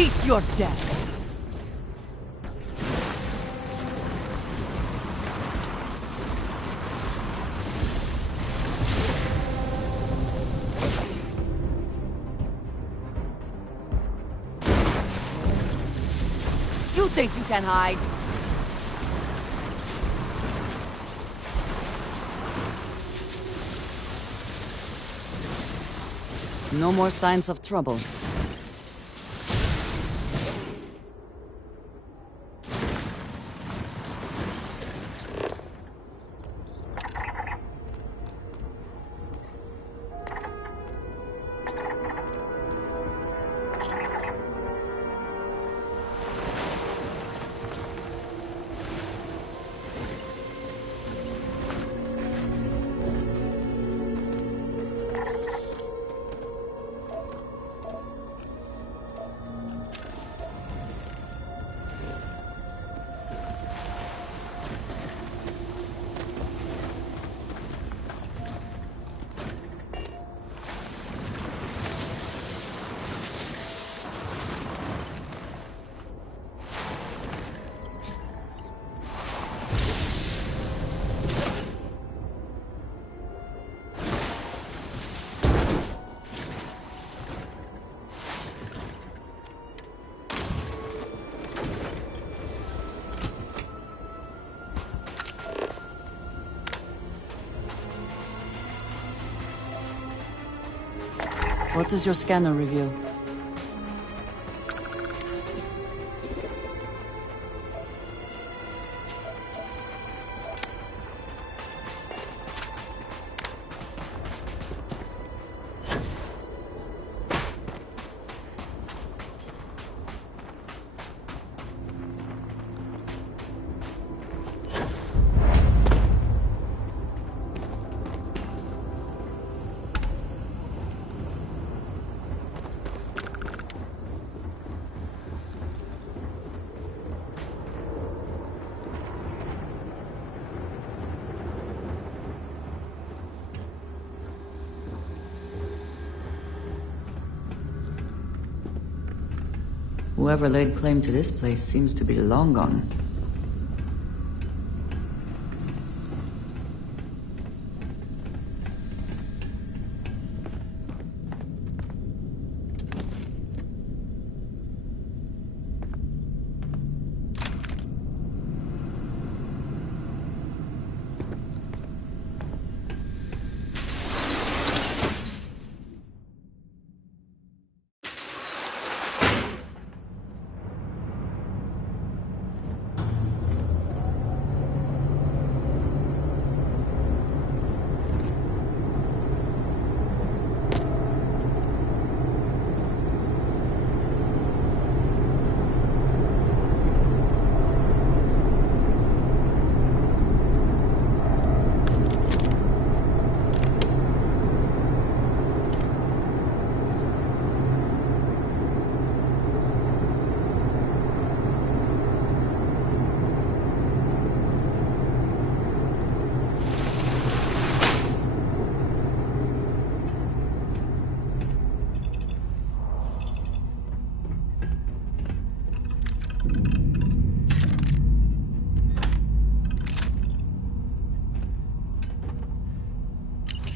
Meet your death! You think you can hide? No more signs of trouble. What does your scanner reveal? Whoever laid claim to this place seems to be long gone.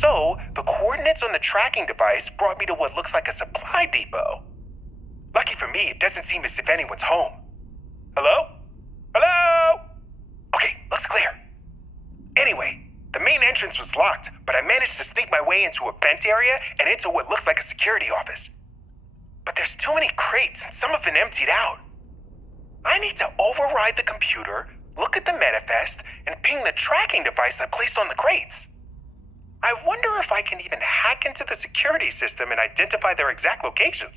So, the coordinates on the tracking device brought me to what looks like a supply depot. Lucky for me, it doesn't seem as if anyone's home. Hello? Hello? Okay, looks clear. Anyway, the main entrance was locked, but I managed to sneak my way into a vent area and into what looks like a security office. But there's too many crates, and some have been emptied out. I need to override the computer, look at the manifest, and ping the tracking device I placed on the crates. I wonder if I can even hack into the security system and identify their exact locations.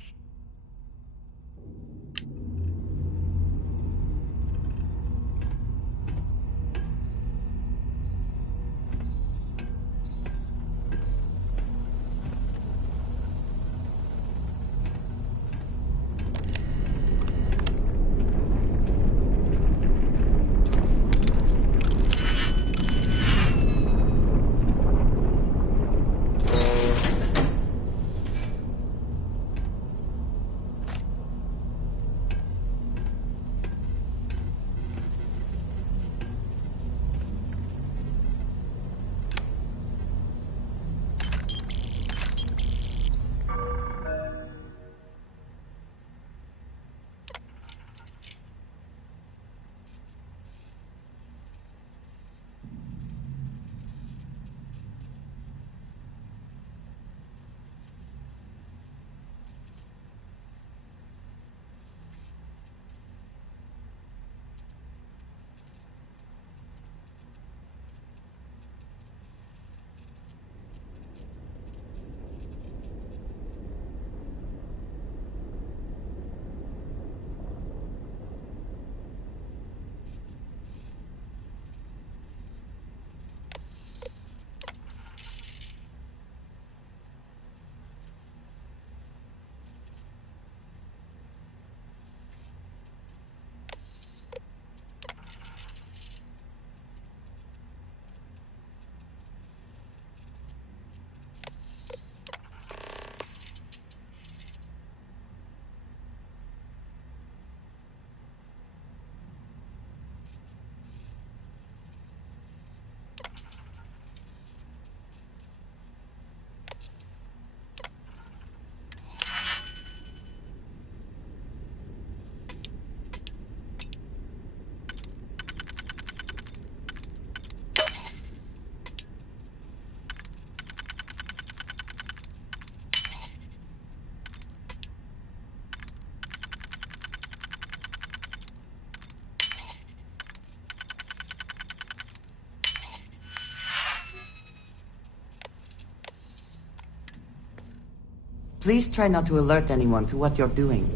Please try not to alert anyone to what you're doing.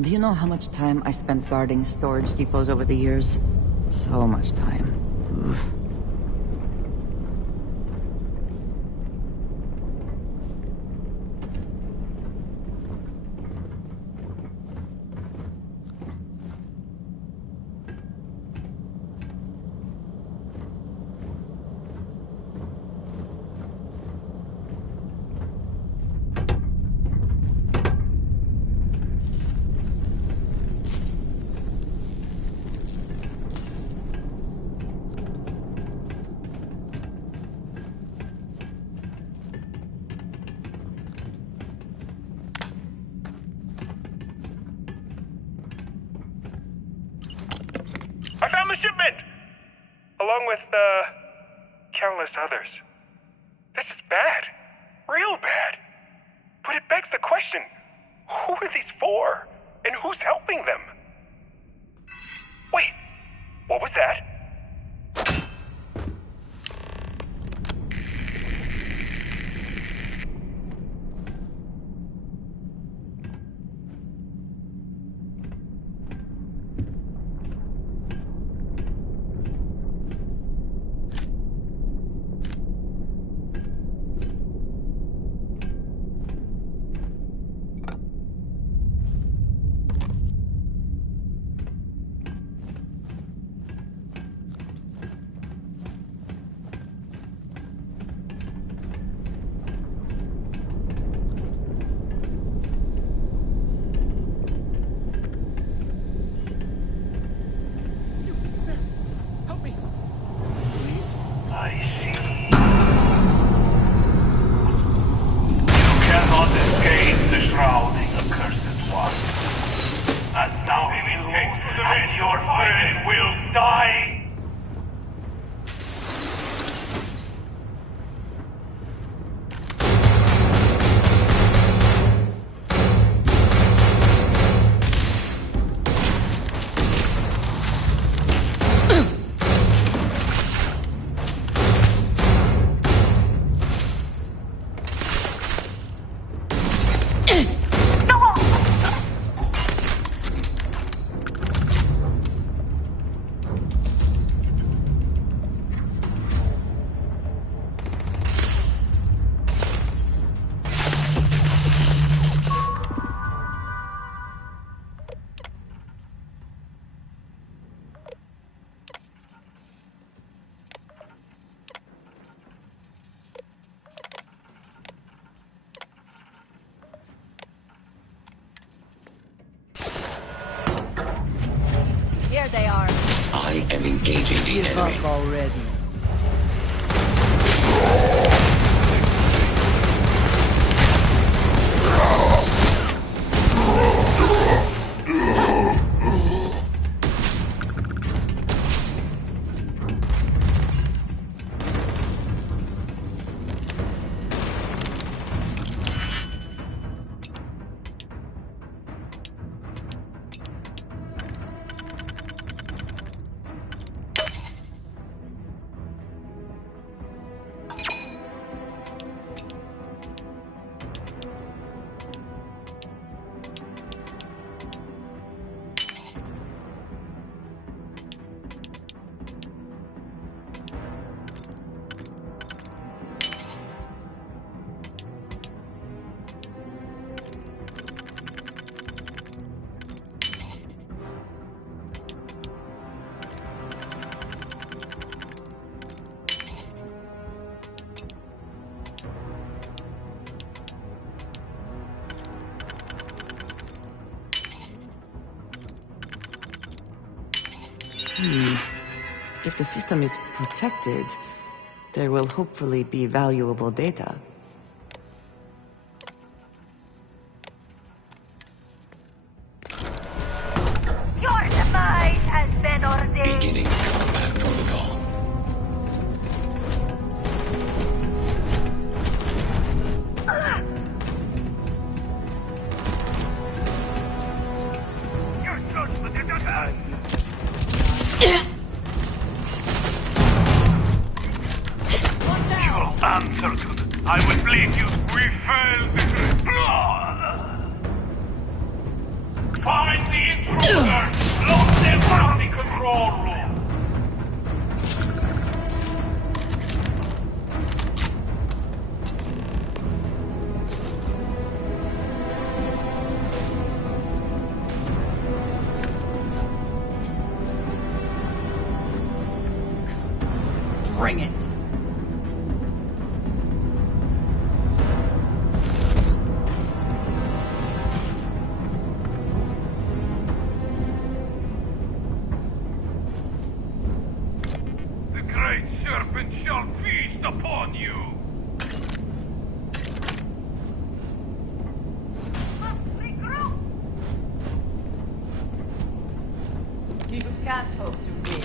Do you know how much time I spent guarding storage depots over the years? So much time. Oof. I found the shipment! Along with, countless others. This is bad. Real bad. But it begs the question, who are these for? And who's helping them? Wait, what was that? Here they are. I am engaging the enemy. Give up already. If the system is protected, there will hopefully be valuable data. Your demise has been ordained. Beginning combat protocol. Answer to them. I will bleed you. We failed this. Find the intruder! Lock them from the control room! Bring it! You can't hope to win.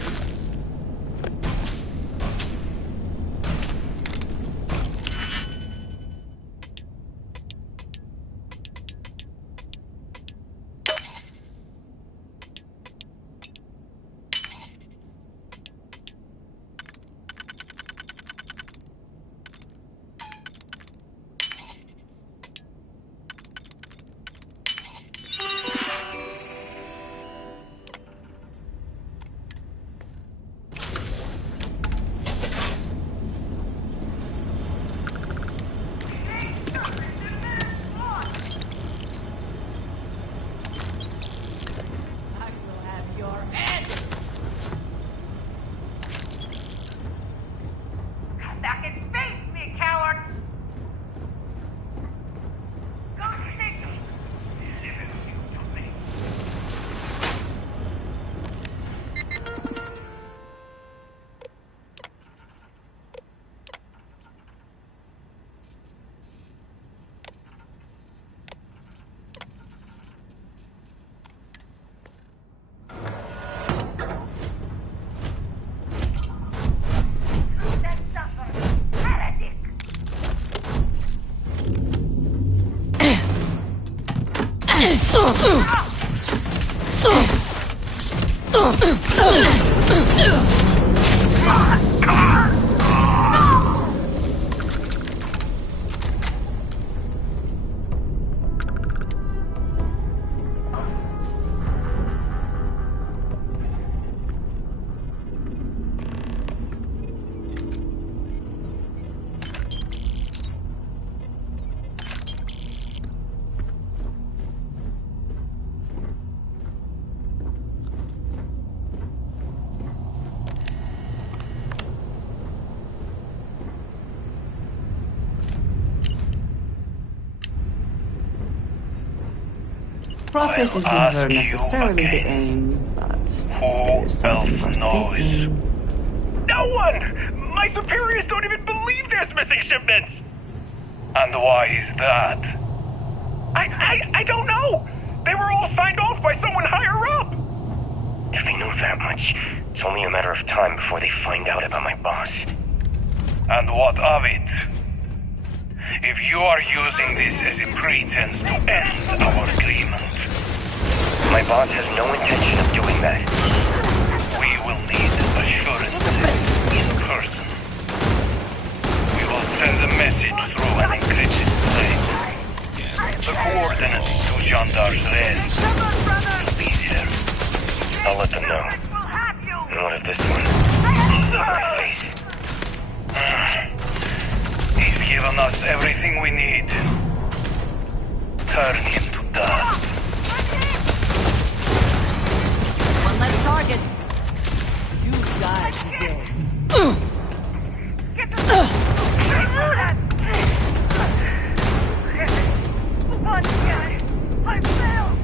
Profit is never necessarily the aim, but if there is something worth taking... No one! My superiors don't even believe there's missing shipments! And why is that? I don't know! They were all signed off by someone higher up! If they knew that much, it's only a matter of time before they find out about my boss. And what of it? If you are using this as a pretense to end our agreement... My boss has no intention of doing that. We will need assurances in person. We will send a message through an encrypted plate. The coordinates to Jandar's rest will be there. I'll let them know. And what of this one? My face. He's given us everything we need. Turn him to dust. One less target. You die today. One guy! I failed!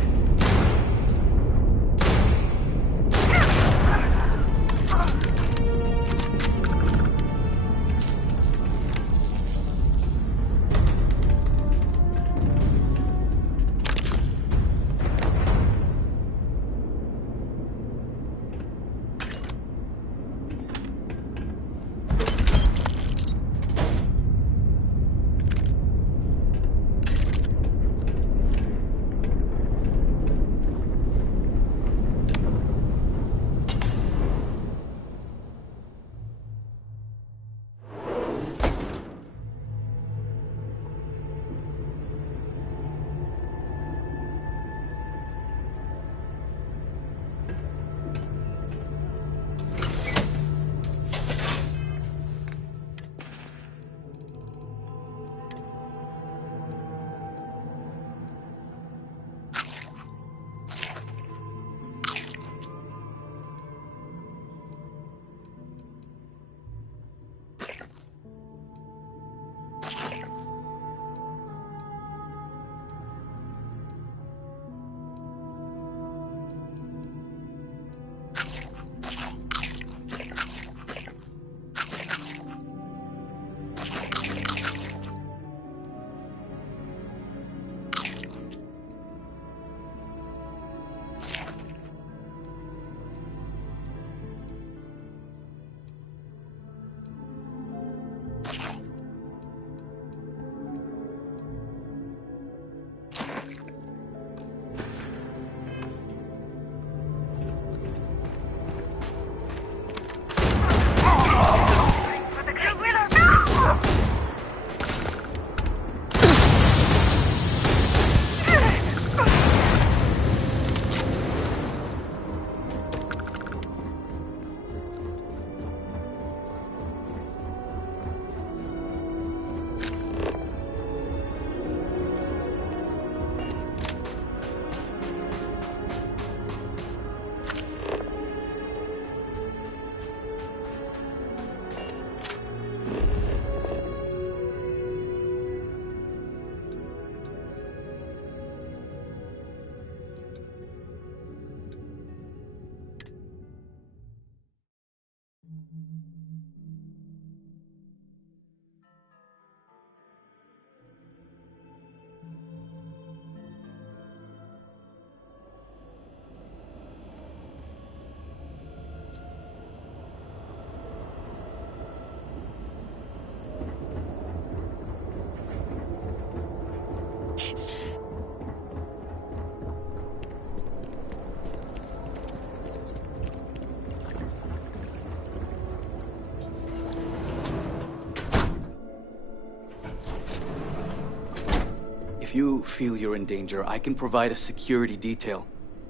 If you feel you're in danger, I can provide a security detail.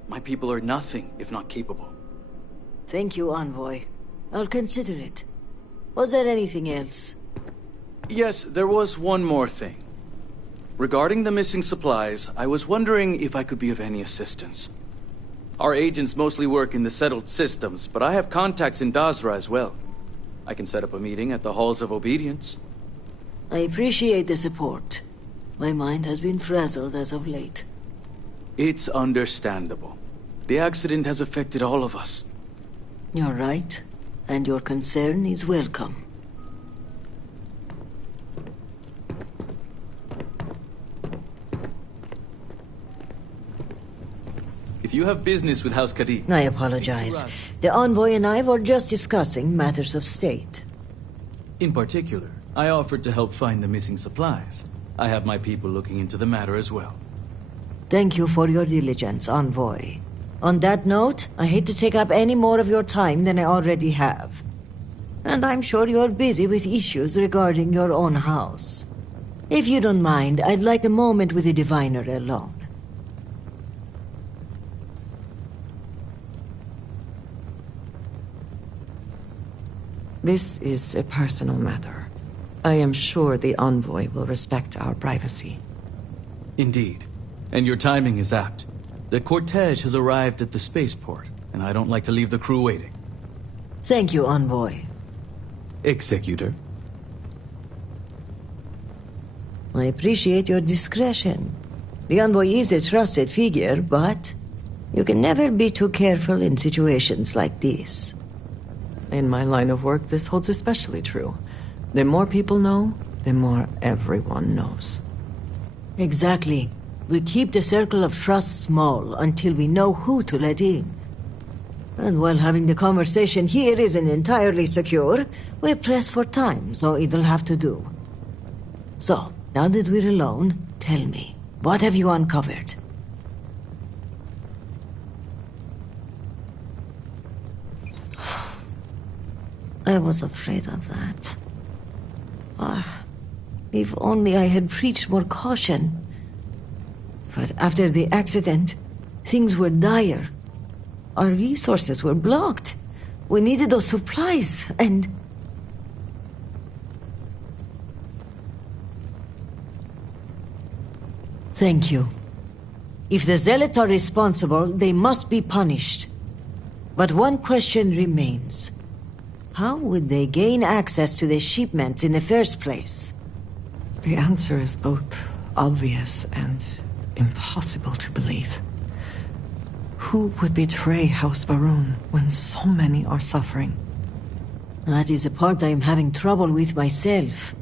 My people are nothing if not capable. Thank you, Envoy. I'll consider it. Was there anything else? Yes, there was one more thing. Regarding the missing supplies, I was wondering if I could be of any assistance. Our agents mostly work in the settled systems, but I have contacts in Dazra as well. I can set up a meeting at the Halls of Obedience. I appreciate the support. My mind has been frazzled as of late. It's understandable. The accident has affected all of us. You're right, and your concern is welcome. If you have business with House Kadi... I apologize. The Envoy and I were just discussing matters of state. In particular, I offered to help find the missing supplies. I have my people looking into the matter as well. Thank you for your diligence, Envoy. On that note, I hate to take up any more of your time than I already have. And I'm sure you're busy with issues regarding your own house. If you don't mind, I'd like a moment with the Diviner alone. This is a personal matter. I am sure the Envoy will respect our privacy. Indeed. And your timing is apt. The cortege has arrived at the spaceport, and I don't like to leave the crew waiting. Thank you, Envoy. Executor. I appreciate your discretion. The Envoy is a trusted figure, but you can never be too careful in situations like this. In my line of work, this holds especially true. The more people know, the more everyone knows. Exactly. We keep the circle of trust small until we know who to let in. And while having the conversation here isn't entirely secure, we're pressed for time, so it'll have to do. So, now that we're alone, tell me, what have you uncovered? I was afraid of that. If only I had preached more caution. But after the accident, things were dire. Our resources were blocked. We needed those supplies, and... Thank you. If the Zealots are responsible, they must be punished. But one question remains. How would they gain access to the shipments in the first place? The answer is both obvious and impossible to believe. Who would betray House Varun when so many are suffering? That is a part I am having trouble with myself.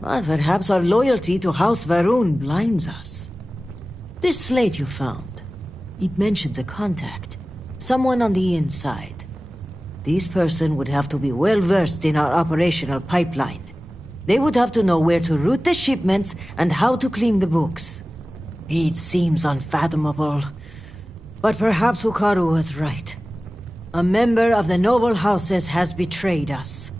But perhaps our loyalty to House Varun blinds us. This slate you found, it mentions a contact. Someone on the inside. This person would have to be well-versed in our operational pipeline. They would have to know where to route the shipments and how to clean the books. It seems unfathomable. But perhaps Hukaru was right. A member of the noble houses has betrayed us.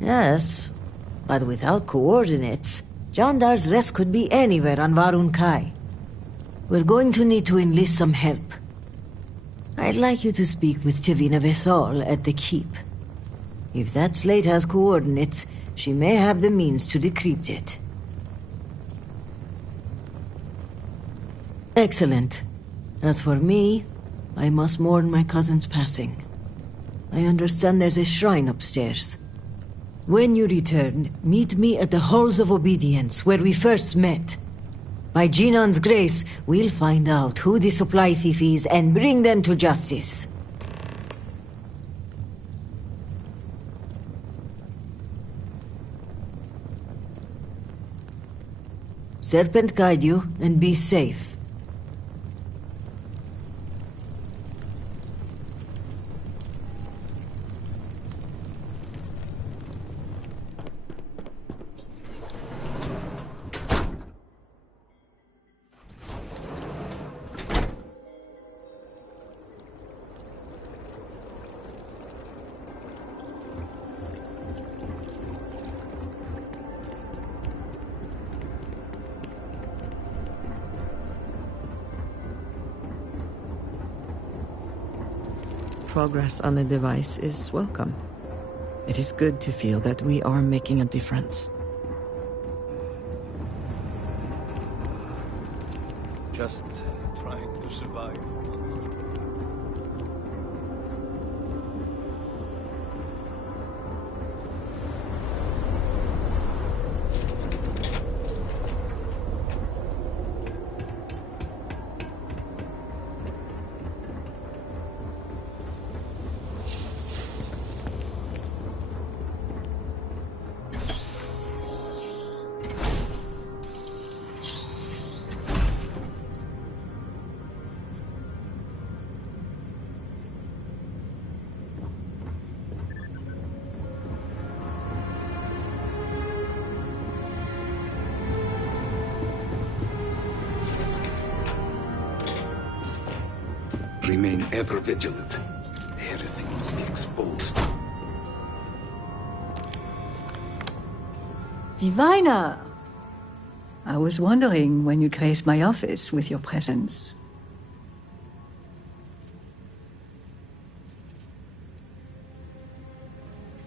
Yes, but without coordinates, Jandar's rest could be anywhere on Varun Kai. We're going to need to enlist some help. I'd like you to speak with Tivina Vethal at the keep. If that slate has coordinates, she may have the means to decrypt it. Excellent. As for me, I must mourn my cousin's passing. I understand there's a shrine upstairs. When you return, meet me at the Halls of Obedience, where we first met. By Jinan's grace, we'll find out who the supply thief is and bring them to justice. Serpent guide you, and be safe. progress on the device is welcome. It is good to feel that we are making a difference. Just trying to survive. Remain ever vigilant. Heresy must be exposed. Diviner! I was wondering when you'd grace my office with your presence.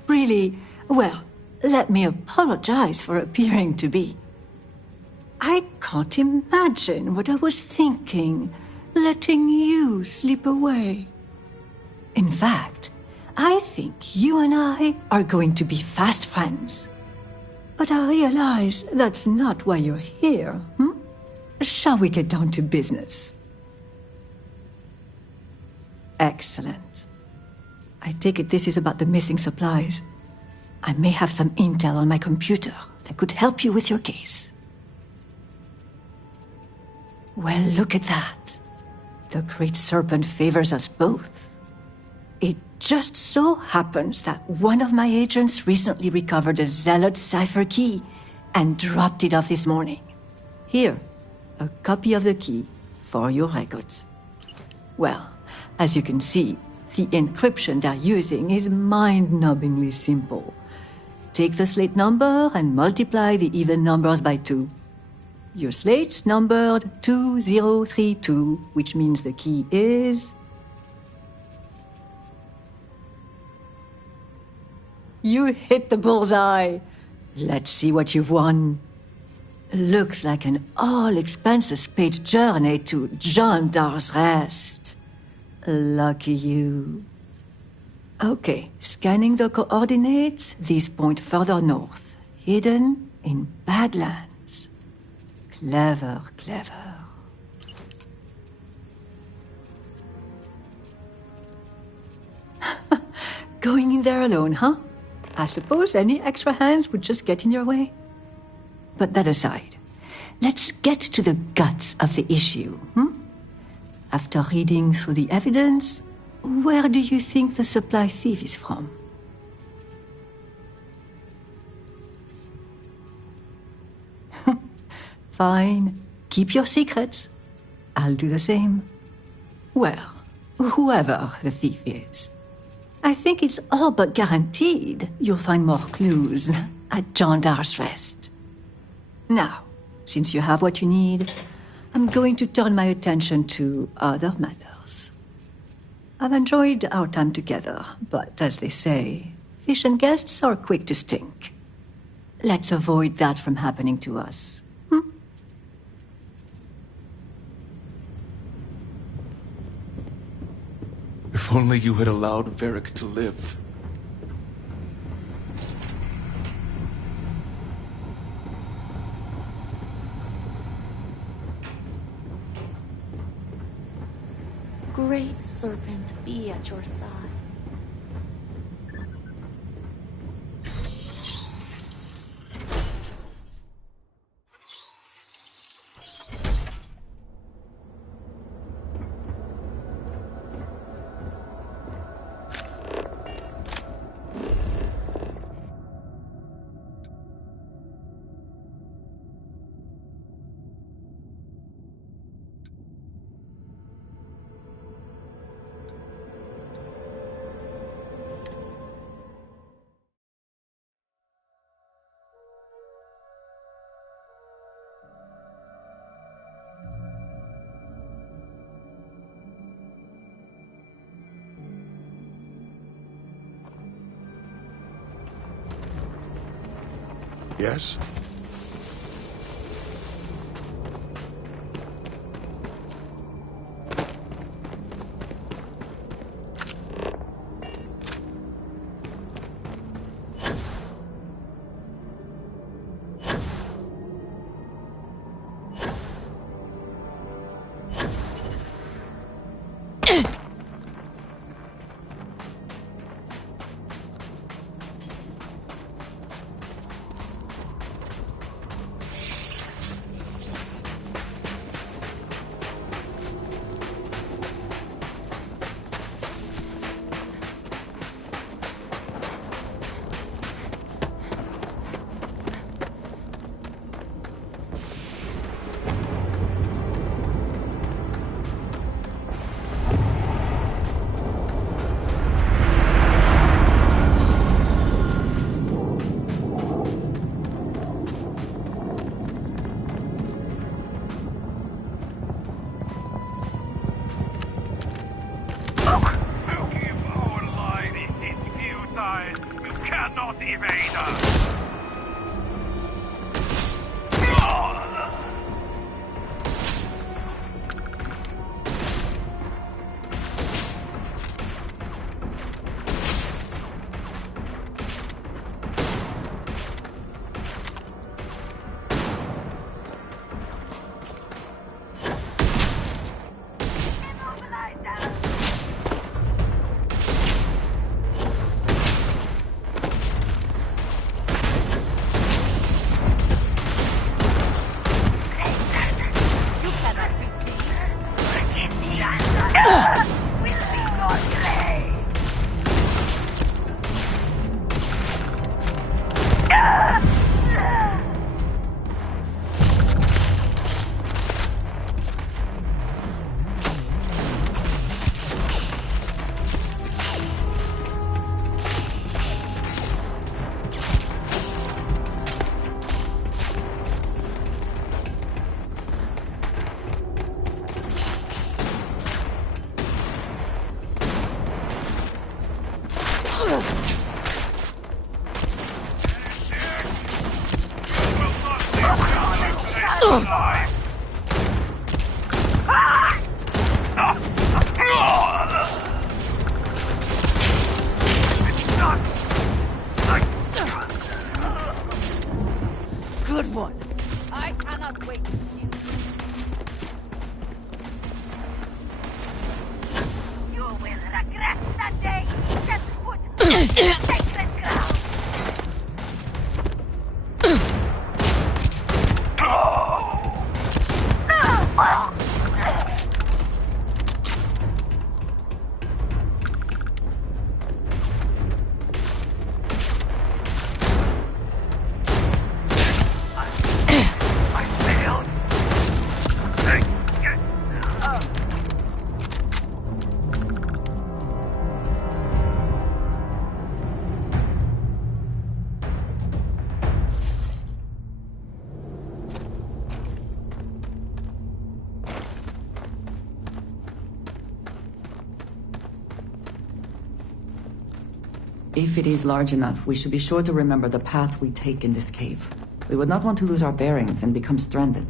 Really? Well, let me apologize for appearing to be. I can't imagine what I was thinking, letting you slip away. In fact, I think you and I are going to be fast friends. But I realize that's not why you're here, Shall we get down to business? Excellent. I take it this is about the missing supplies. I may have some intel on my computer that could help you with your case. Well, look at that. The Great Serpent favors us both. It just so happens that one of my agents recently recovered a Zealot cipher key and dropped it off this morning. Here, a copy of the key for your records. Well, as you can see, the encryption they're using is mind-numbingly simple. Take the slate number and multiply the even numbers by 2. Your slate's numbered 2032, which means the key is... You hit the bullseye! Let's see what you've won. Looks like an all-expenses-paid journey to John Dar's Rest. Lucky you. Okay, scanning the coordinates, these point further north, hidden in Badlands. Clever, clever. Going in there alone, huh? I suppose any extra hands would just get in your way. But that aside, let's get to the guts of the issue, After reading through the evidence, where do you think the supply thief is from? Fine. Keep your secrets. I'll do the same. Well, whoever the thief is, I think it's all but guaranteed you'll find more clues at John Dar's Rest. Now, since you have what you need, I'm going to turn my attention to other matters. I've enjoyed our time together, but as they say, fish and guests are quick to stink. Let's avoid that from happening to us. If only you had allowed Varric to live. Great Serpent be at your side. Yes? Good one. I cannot wait to kill you. You will regret the day you set foot on the sacred ground. If it is large enough, we should be sure to remember the path we take in this cave. We would not want to lose our bearings and become stranded.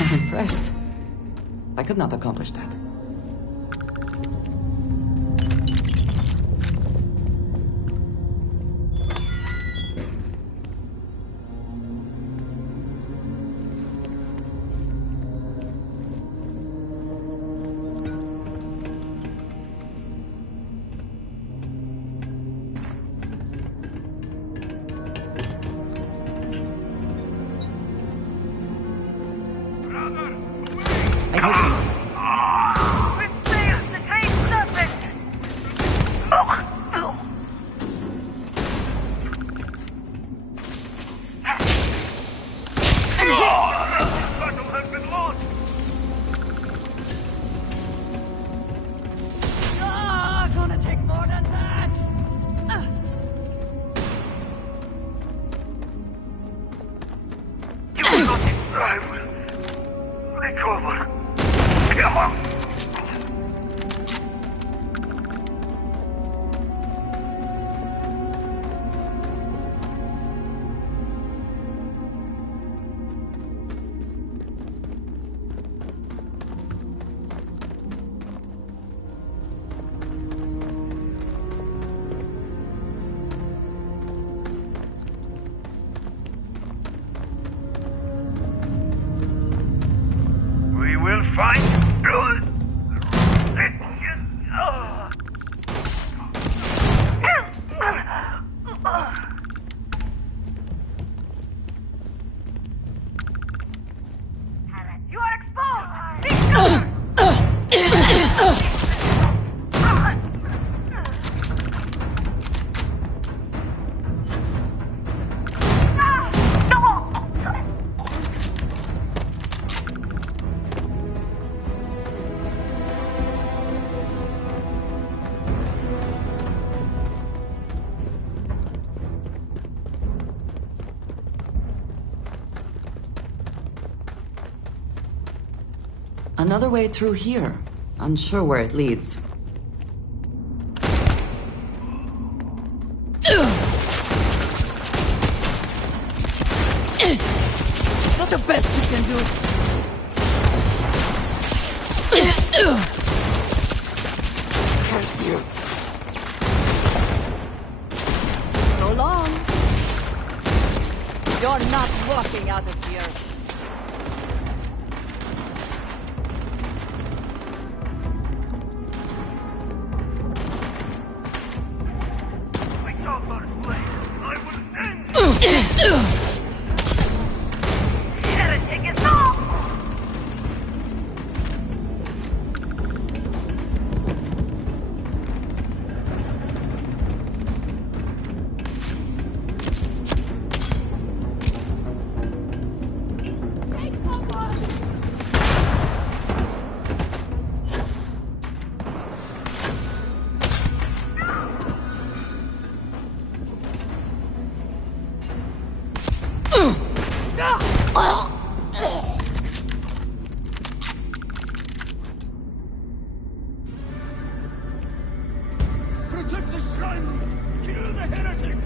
I'm impressed. I could not accomplish that. You are exposed! Another way through here. Unsure where it leads. Not the best you can do. Curse you. So long. You're not walking out of here. Protect the shrine! Kill the heretic!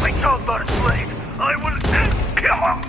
My Starborn blade! I will end him!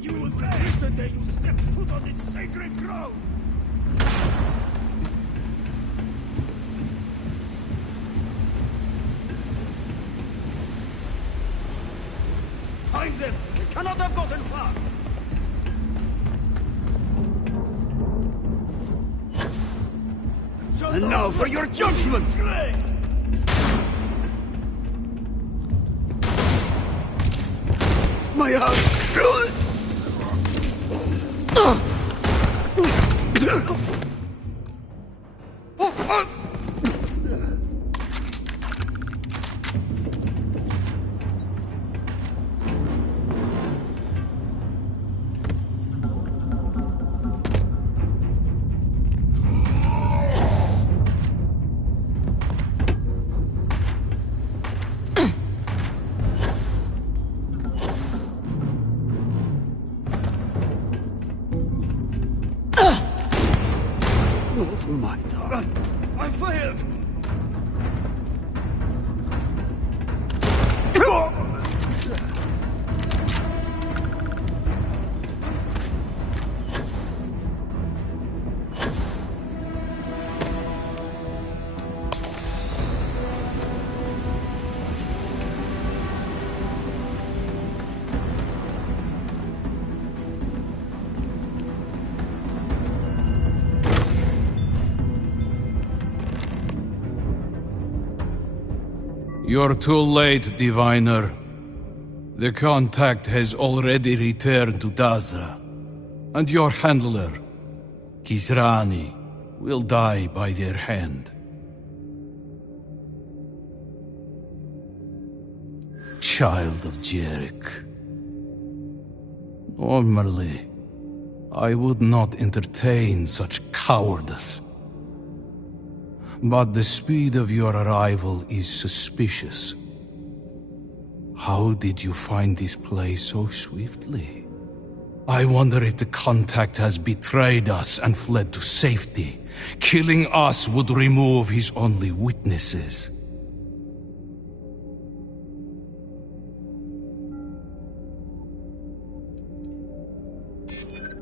You will regret the day you stepped foot on this sacred ground! Find them! They cannot have gotten far! And now for your judgment! My heart! Not my turn. I failed! You're too late, Diviner. The contact has already returned to Dazra, and your handler, Kizrani, will die by their hand. Child of Jarek. Normally, I would not entertain such cowardice. But the speed of your arrival is suspicious. How did you find this place so swiftly? I wonder if the contact has betrayed us and fled to safety. Killing us would remove his only witnesses.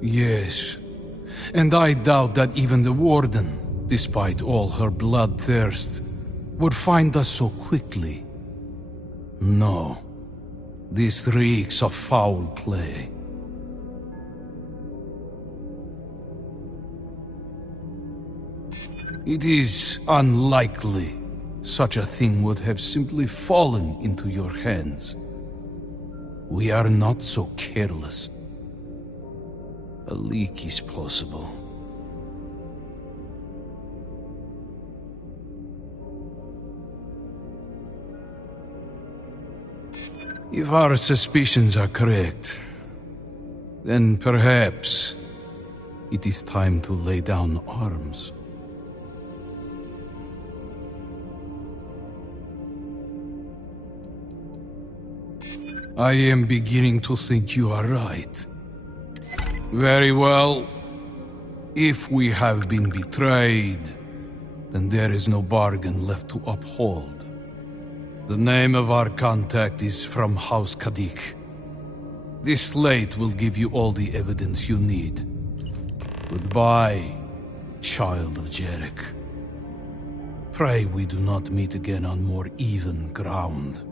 Yes, and I doubt that even the Warden, despite all her bloodthirst, would find us so quickly. No, this reeks of foul play. It is unlikely such a thing would have simply fallen into your hands. We are not so careless. A leak is possible. If our suspicions are correct, then perhaps it is time to lay down arms. I am beginning to think you are right. Very well. If we have been betrayed, then there is no bargain left to uphold. The name of our contact is from House Kadik. This slate will give you all the evidence you need. Goodbye, child of Jarek. Pray we do not meet again on more even ground.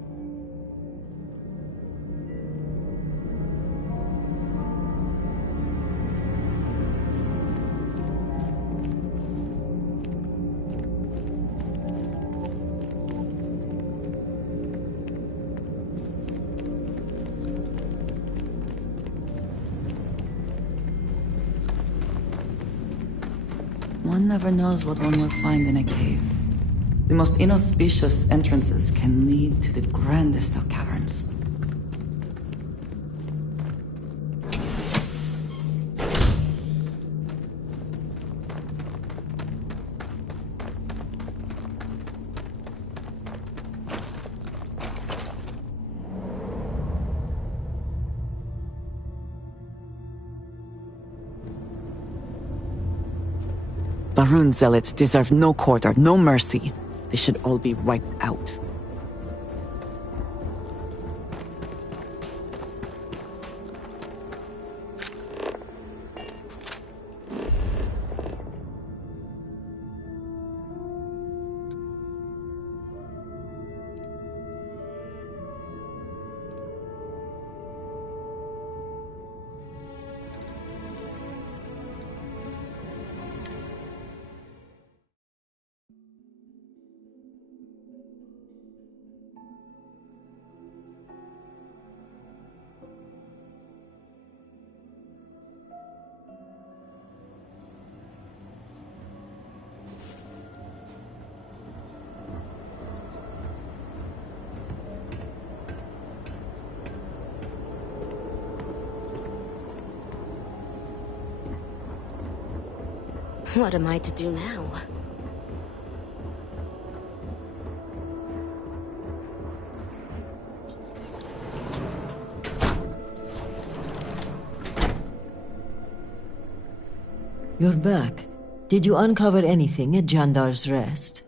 One never knows what one will find in a cave. The most inauspicious entrances can lead to the grandest of caverns. Barun zealots deserve no quarter, no mercy. They should all be wiped out. What am I to do now? You're back. Did you uncover anything at Jandar's Rest?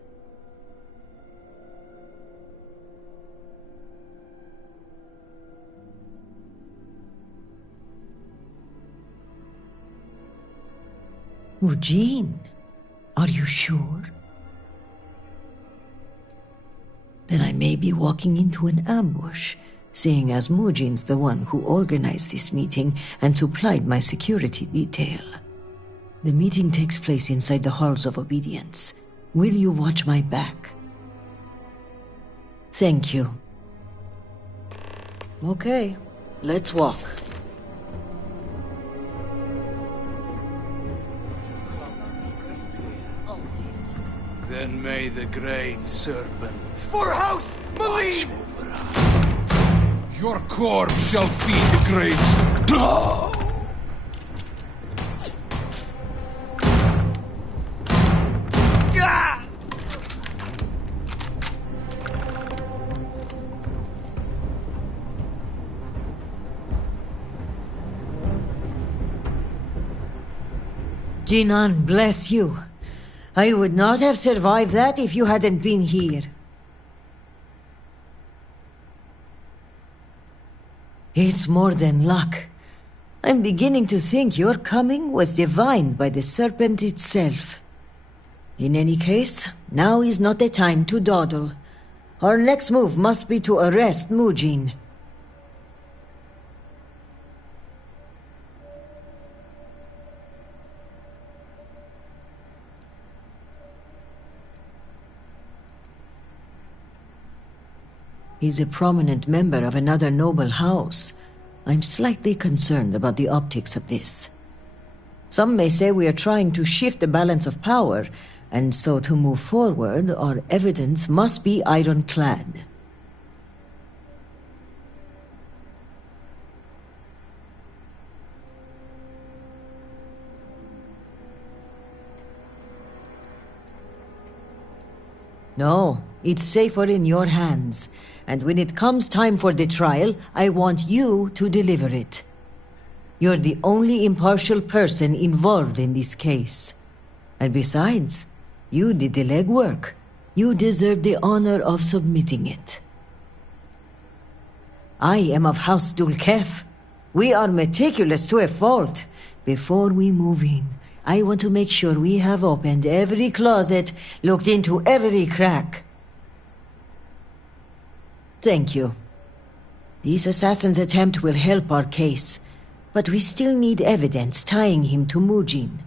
Eugene, are you sure? Then I may be walking into an ambush, seeing as Mujine's the one who organized this meeting and supplied my security detail. The meeting takes place inside the Halls of Obedience. Will you watch my back? Thank you. Okay, let's walk. Then may the Great Serpent... For House Maleen! Your corpse shall feed the Great Serpent. Jinan, bless you. I would not have survived that if you hadn't been here. It's more than luck. I'm beginning to think your coming was divined by the serpent itself. In any case, now is not the time to dawdle. Our next move must be to arrest Mujin. He's a prominent member of another noble house. I'm slightly concerned about the optics of this. Some may say we are trying to shift the balance of power, and so to move forward, our evidence must be ironclad. No, it's safer in your hands. And when it comes time for the trial, I want you to deliver it. You're the only impartial person involved in this case. And besides, you did the legwork. You deserve the honor of submitting it. I am of House Dulkef. We are meticulous to a fault. Before we move in, I want to make sure we have opened every closet, looked into every crack. Thank you. This assassin's attempt will help our case, but we still need evidence tying him to Mujin.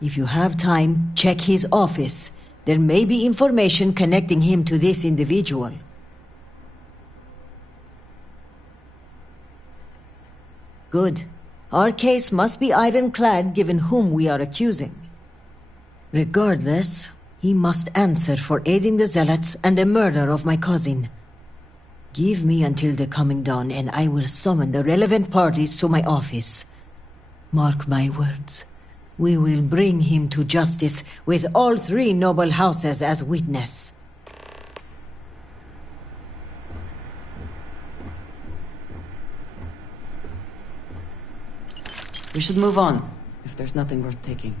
If you have time, check his office. There may be information connecting him to this individual. Good. Our case must be ironclad given whom we are accusing. Regardless, he must answer for aiding the Zealots and the murder of my cousin. Give me until the coming dawn and I will summon the relevant parties to my office. Mark my words. We will bring him to justice with all three noble houses as witness. We should move on, if there's nothing worth taking.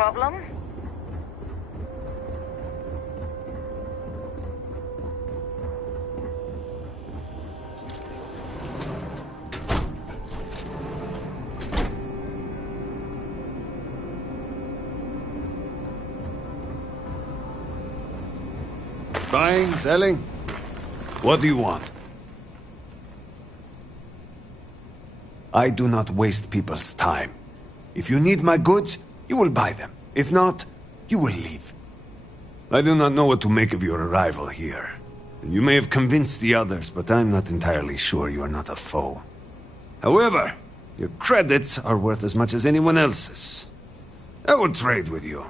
problem? Buying, selling? What do you want? I do not waste people's time. If you need my goods, you will buy them. If not, you will leave. I do not know what to make of your arrival here. You may have convinced the others, but I'm not entirely sure you are not a foe. However, your credits are worth as much as anyone else's. I will trade with you,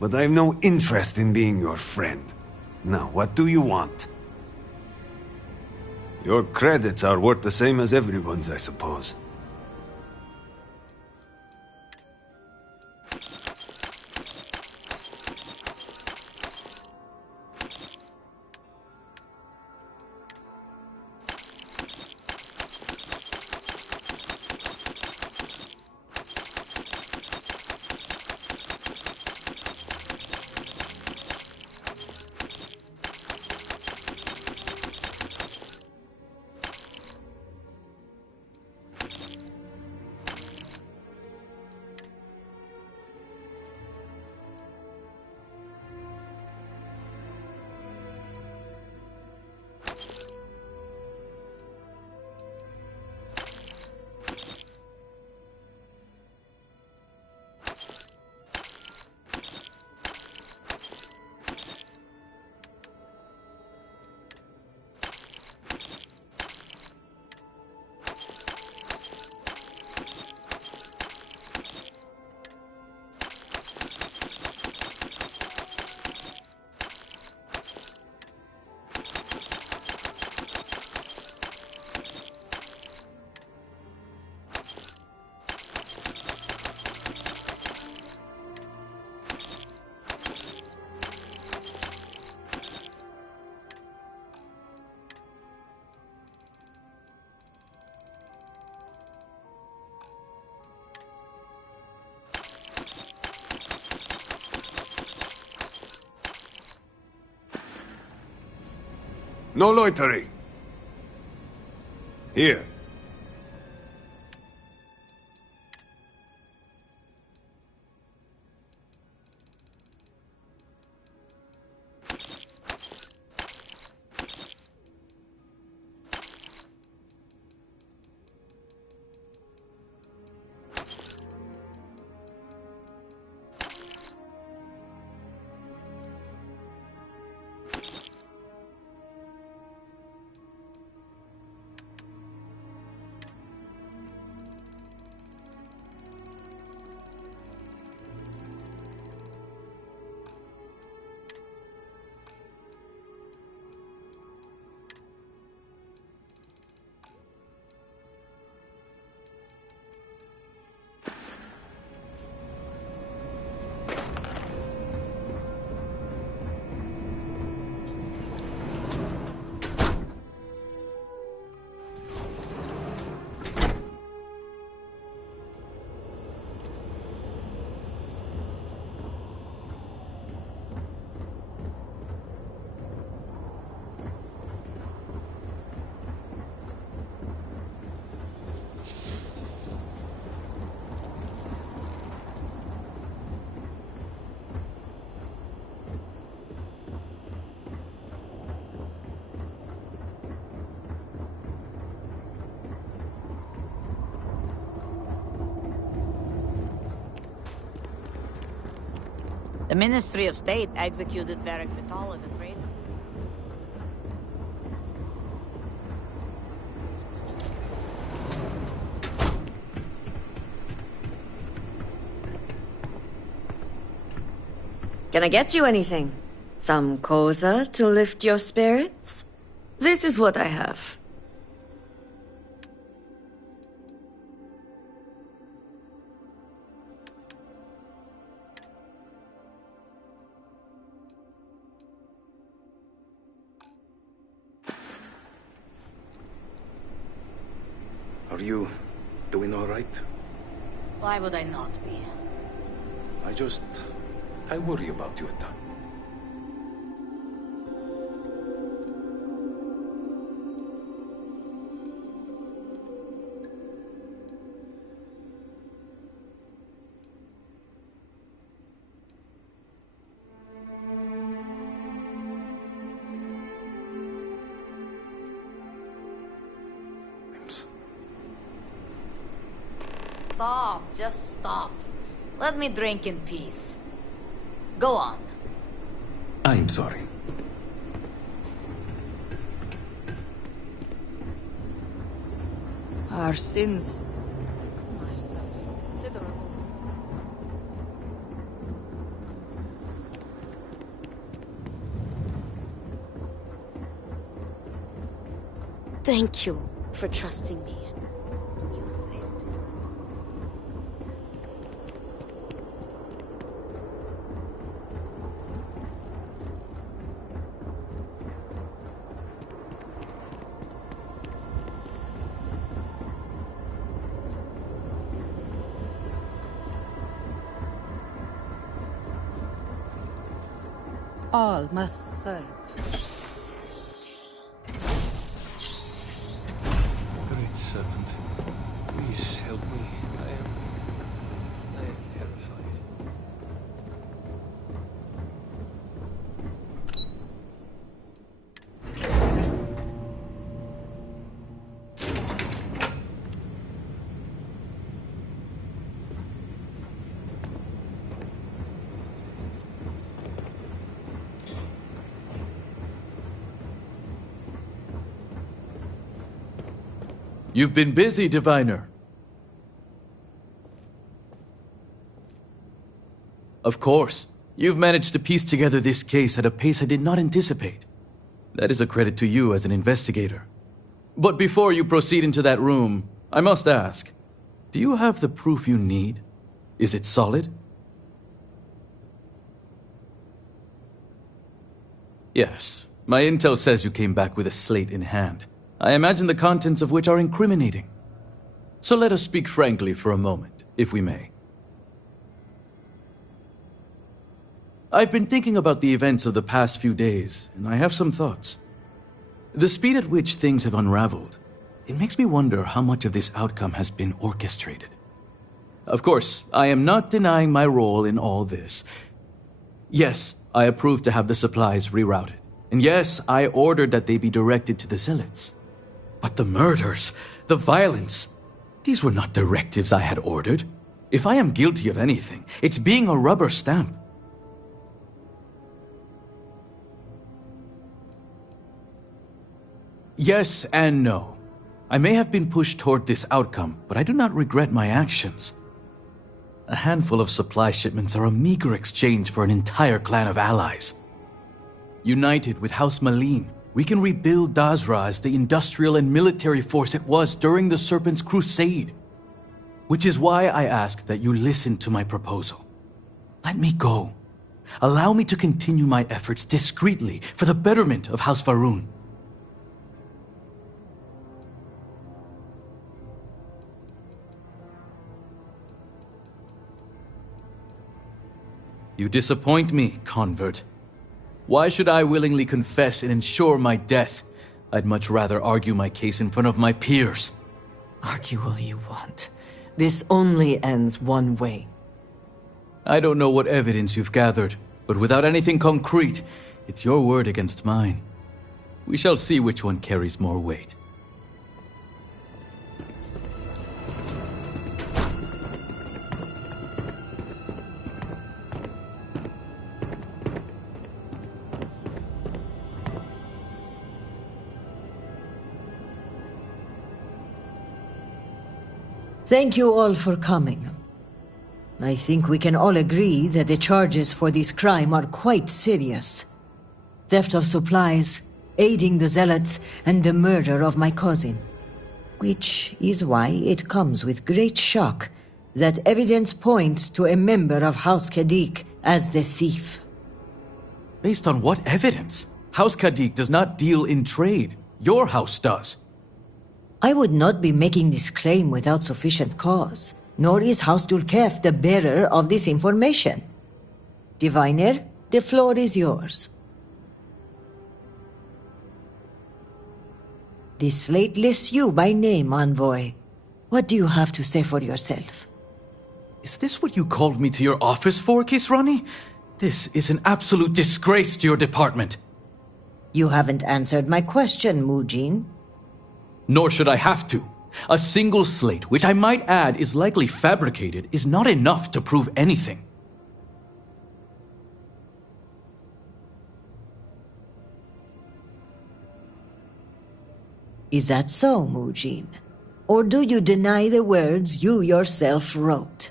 but I have no interest in being your friend. Now, what do you want? Your credits are worth the same as everyone's, I suppose. No loitering. Here. The Ministry of State executed Varric Vital as a traitor. Can I get you anything? Some koza to lift your spirits? This is what I have. Are you doing all right? Why would I not be? I worry about you at times. Stop, just stop. Let me drink in peace. Go on. I'm sorry. Our sins must have been considerable. Thank you for trusting me. You saved me. All must serve. Great servant, please help me. I am terrified. You've been busy, Diviner. Of course. You've managed to piece together this case at a pace I did not anticipate. That is a credit to you as an investigator. But before you proceed into that room, I must ask, do you have the proof you need? Is it solid? Yes. My intel says you came back with a slate in hand. I imagine the contents of which are incriminating. So let us speak frankly for a moment, if we may. I've been thinking about the events of the past few days, and I have some thoughts. The speed at which things have unraveled, it makes me wonder how much of this outcome has been orchestrated. Of course, I am not denying my role in all this. Yes, I approved to have the supplies rerouted. And yes, I ordered that they be directed to the Zealots. But the murders, the violence, these were not directives I had ordered. If I am guilty of anything, it's being a rubber stamp. Yes and no. I may have been pushed toward this outcome, but I do not regret my actions. A handful of supply shipments are a meager exchange for an entire clan of allies. United with House Malene, we can rebuild Dazra as the industrial and military force it was during the Serpent's crusade. Which is why I ask that you listen to my proposal. Let me go. Allow me to continue my efforts discreetly for the betterment of House Va'ruun. You disappoint me, convert. Why should I willingly confess and ensure my death? I'd much rather argue my case in front of my peers. Argue all you want. This only ends one way. I don't know what evidence you've gathered, but without anything concrete, it's your word against mine. We shall see which one carries more weight. Thank you all for coming. I think we can all agree that the charges for this crime are quite serious. Theft of supplies, aiding the Zealots, and the murder of my cousin. Which is why it comes with great shock that evidence points to a member of House Kadik as the thief. Based on what evidence? House Kadik does not deal in trade. Your house does. I would not be making this claim without sufficient cause. nor is House Dulkef the bearer of this information. Diviner, the floor is yours. This slate lists you by name, Envoy. What do you have to say for yourself? Is this what you called me to your office for, Kisrani? This is an absolute disgrace to your department. You haven't answered my question, Mujin. Nor should I have to. A single slate, which I might add is likely fabricated, is not enough to prove anything. Is that so, Mujin? Or do you deny the words you yourself wrote?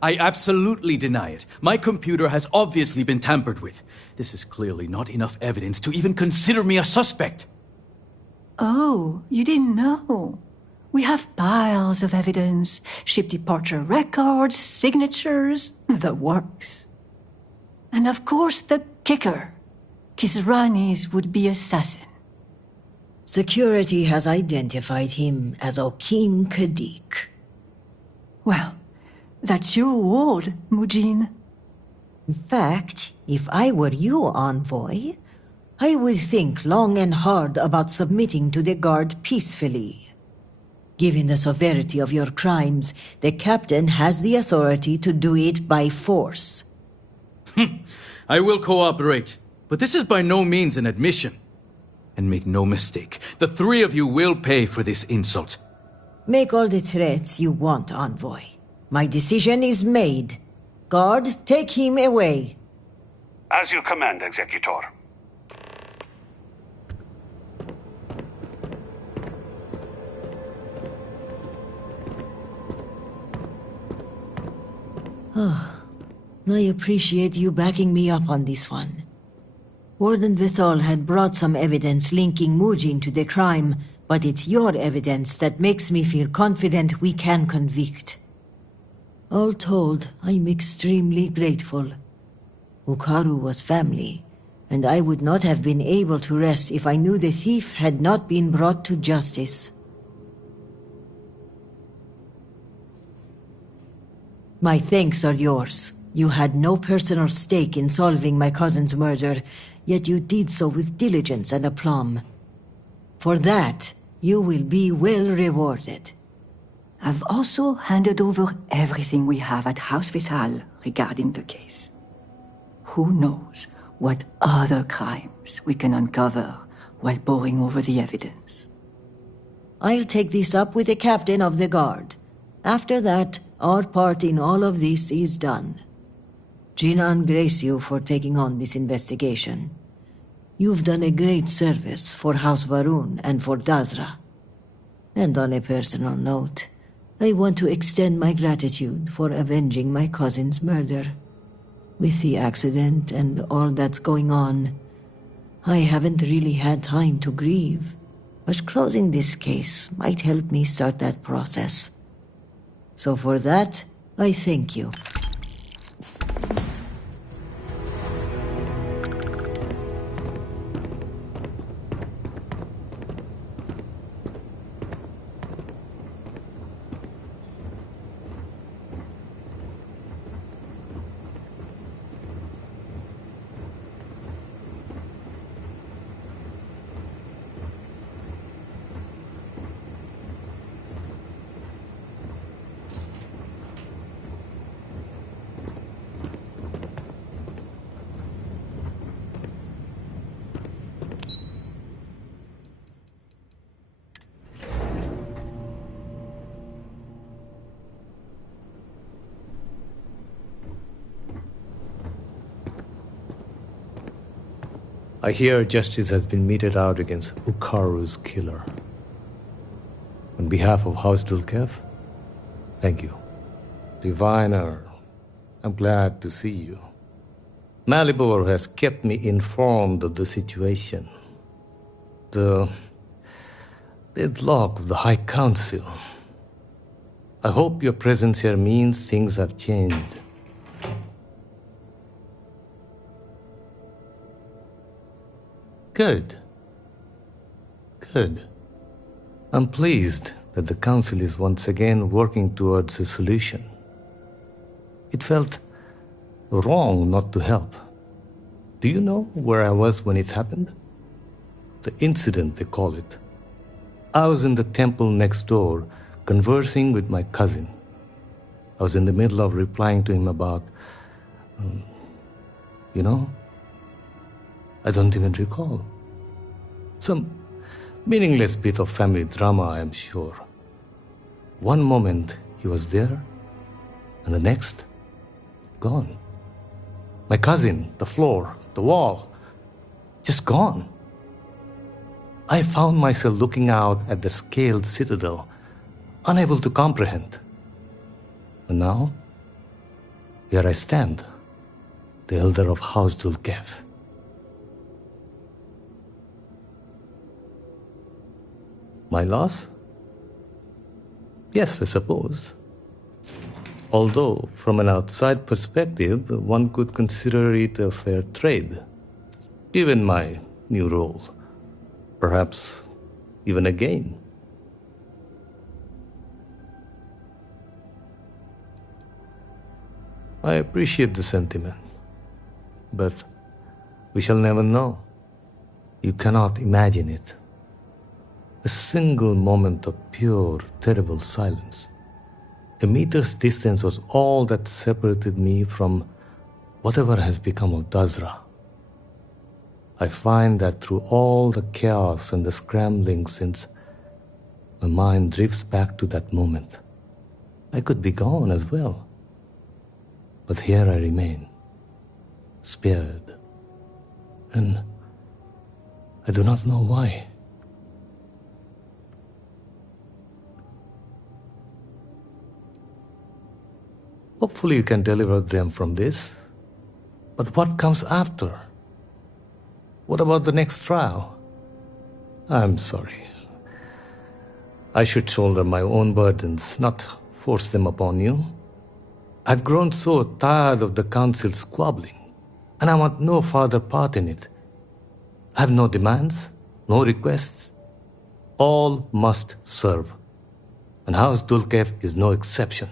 I absolutely deny it. My computer has obviously been tampered with. This is clearly not enough evidence to even consider me a suspect. Oh, you didn't know. We have piles of evidence, ship departure records, signatures, the works. And of course the kicker, Kisrani's would-be assassin. Security has identified him as Okin Kadik. Well, that's your ward, Mujin. In fact, if I were you, Envoy, I would think long and hard about submitting to the guard peacefully. Given the severity of your crimes, the captain has the authority to do it by force. I will cooperate, but this is by no means an admission. And make no mistake, the three of you will pay for this insult. Make all the threats you want, Envoy. My decision is made. Guard, take him away. As you command, Executor. I appreciate you backing me up on this one. Warden Vithal had brought some evidence linking Mujin to the crime, but it's your evidence that makes me feel confident we can convict. All told, I'm extremely grateful. Ukaru was family, and I would not have been able to rest if I knew the thief had not been brought to justice. My thanks are yours. You had no personal stake in solving my cousin's murder, yet you did so with diligence and aplomb. For that, you will be well rewarded. I've also handed over everything we have at House Vithal regarding the case. Who knows what other crimes we can uncover while poring over the evidence. I'll take this up with the captain of the guard. After that, our part in all of this is done. Jinan grace you for taking on this investigation. You've done a great service for House Varun and for Dazra. And on a personal note, I want to extend my gratitude for avenging my cousin's murder. With the accident and all that's going on, I haven't really had time to grieve, but closing this case might help me start that process. So for that, I thank you. I hear justice has been meted out against Ukaru's killer. On behalf of House Dulkev, thank you. Diviner, I'm glad to see you. Malibor has kept me informed of the situation. The deadlock of the High Council. I hope your presence here means things have changed. Good. Good. I'm pleased that the Council is once again working towards a solution. It felt wrong not to help. Do you know where I was when it happened? The incident, they call it. I was in the temple next door, conversing with my cousin. I was in the middle of replying to him about, I don't even recall. Some meaningless bit of family drama, I am sure. One moment he was there, and the next, gone. My cousin, the floor, the wall, just gone. I found myself looking out at the scaled citadel, unable to comprehend. And now, here I stand, the elder of House Dulkev. My loss? Yes, I suppose. Although, from an outside perspective, one could consider it a fair trade, given my new role. Perhaps even a gain. I appreciate the sentiment, but we shall never know. You cannot imagine it. A single moment of pure, terrible silence. A meter's distance was all that separated me from whatever has become of Dazra. I find that through all the chaos and the scrambling since, my mind drifts back to that moment. I could be gone as well. But here I remain, spared. And I do not know why. Hopefully you can deliver them from this. But what comes after? What about the next trial? I'm sorry. I should shoulder my own burdens, not force them upon you. I've grown so tired of the Council squabbling, and I want no further part in it. I have no demands, no requests. All must serve, and House Dulkev is no exception.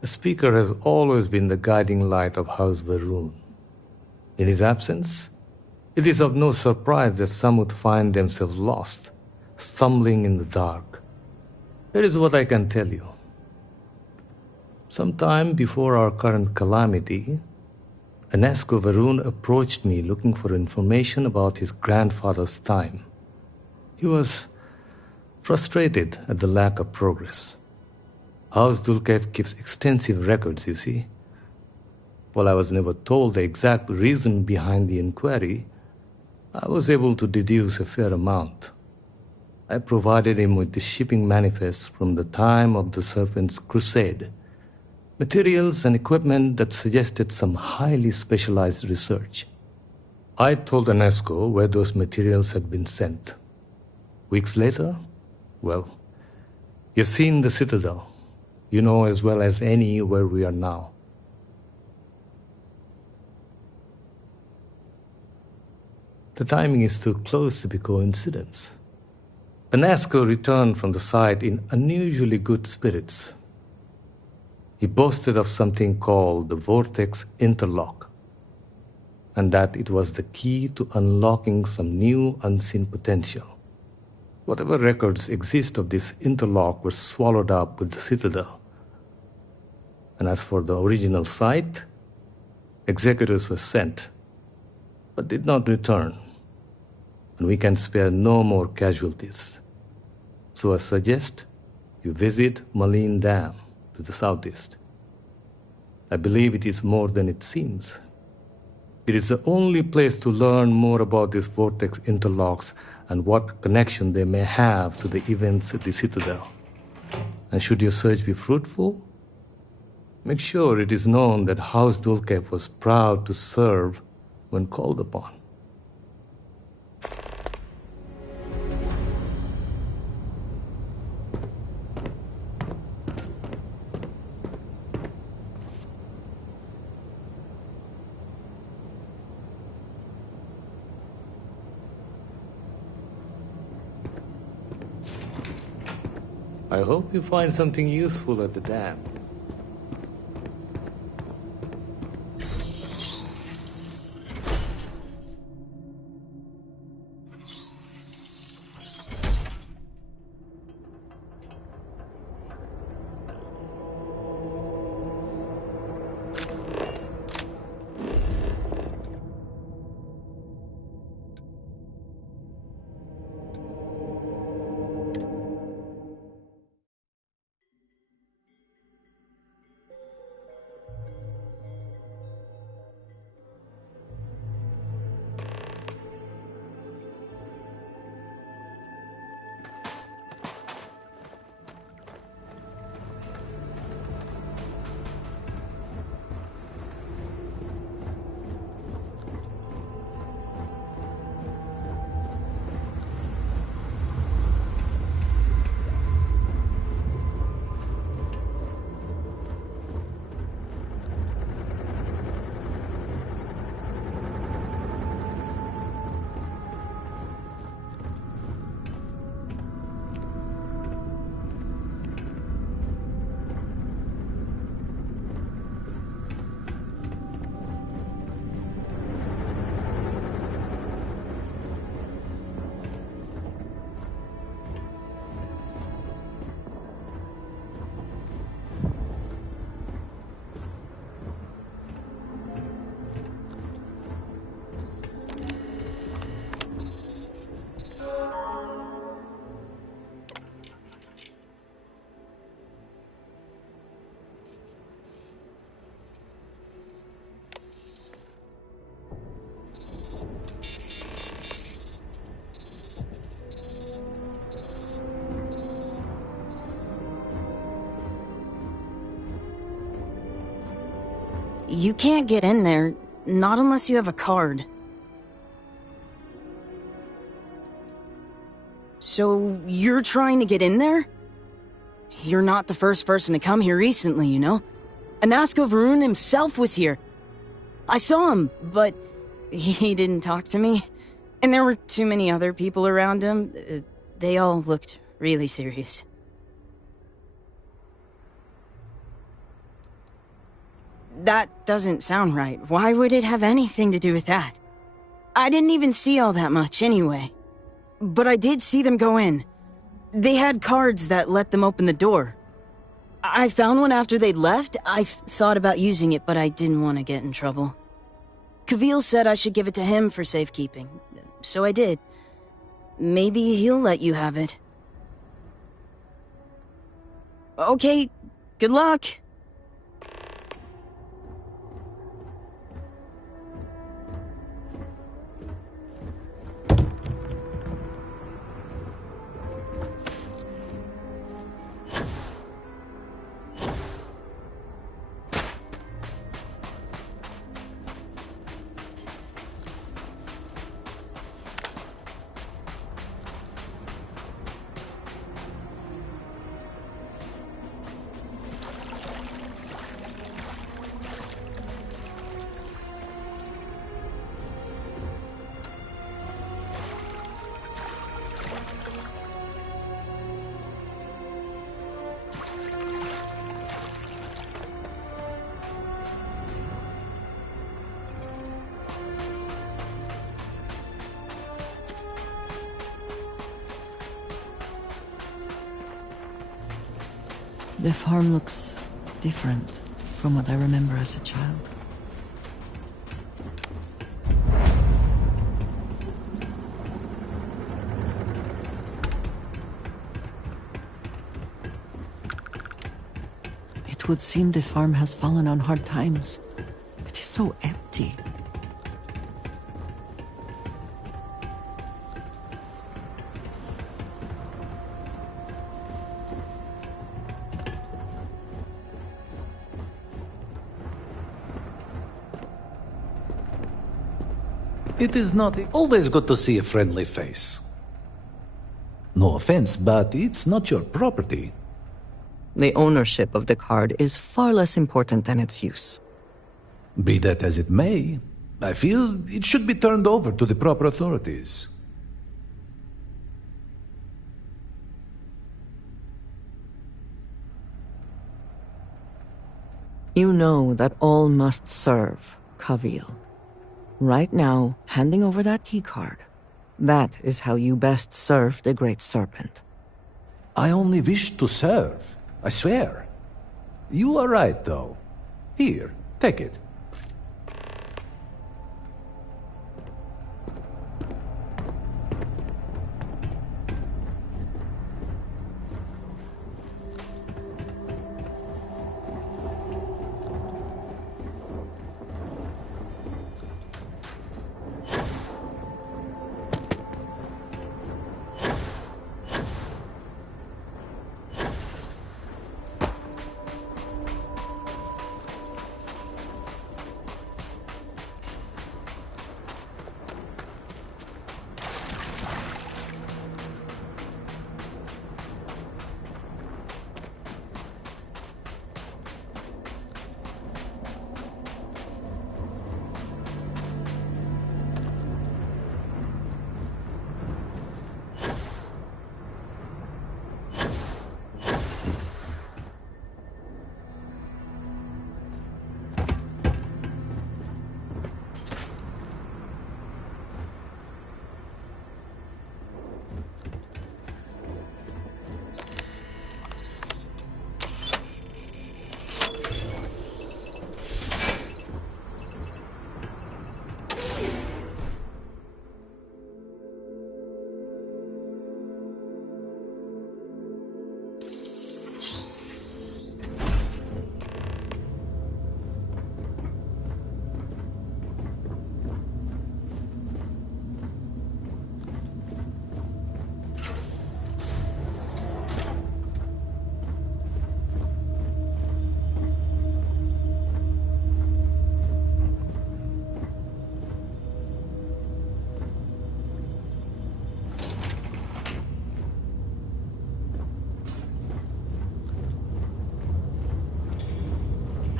The Speaker has always been the guiding light of House Varun. In his absence, it is of no surprise that some would find themselves lost, stumbling in the dark. Here is what I can tell you. Sometime before our current calamity, Anesko Varun approached me looking for information about his grandfather's time. He was frustrated at the lack of progress. House Dulkev keeps extensive records, you see. While I was never told the exact reason behind the inquiry, I was able to deduce a fair amount. I provided him with the shipping manifests from the time of the Serpent's Crusade, materials and equipment that suggested some highly specialized research. I told Anesko where those materials had been sent. Weeks later, well, you've seen the Citadel. You know as well as any where we are now. The timing is too close to be coincidence. Anesko returned from the site in unusually good spirits. He boasted of something called the Vortex Interlock, and that it was the key to unlocking some new unseen potential. Whatever records exist of this interlock were swallowed up with the Citadel. And as for the original site, executors were sent, but did not return. And we can spare no more casualties. So I suggest you visit Malin Dam to the southeast. I believe it is more than it seems. It is the only place to learn more about these vortex interlocks and what connection they may have to the events at the Citadel. And should your search be fruitful, make sure it is known that House Dulkev was proud to serve when called upon. I hope you find something useful at the dam. You can't get in there, not unless you have a card. So, you're trying to get in there? You're not the first person to come here recently, you know? Anasco Varun himself was here. I saw him, but he didn't talk to me. And there were too many other people around him. They all looked really serious. That doesn't sound right. Why would it have anything to do with that? I didn't even see all that much anyway. But I did see them go in. They had cards that let them open the door. I found one after they'd left. I thought about using it, but I didn't want to get in trouble. Kavil said I should give it to him for safekeeping, so I did. Maybe he'll let you have it. Okay, good luck. The farm looks different from what I remember as a child. It would seem the farm has fallen on hard times. It is so empty. It is not always good to see a friendly face. No offense, but it's not your property. The ownership of the card is far less important than its use. Be that as it may, I feel it should be turned over to the proper authorities. You know that all must serve Kavil. Right now, handing over that keycard, that is how you best serve the Great Serpent. I only wish to serve, I swear. You are right, though. Here, take it.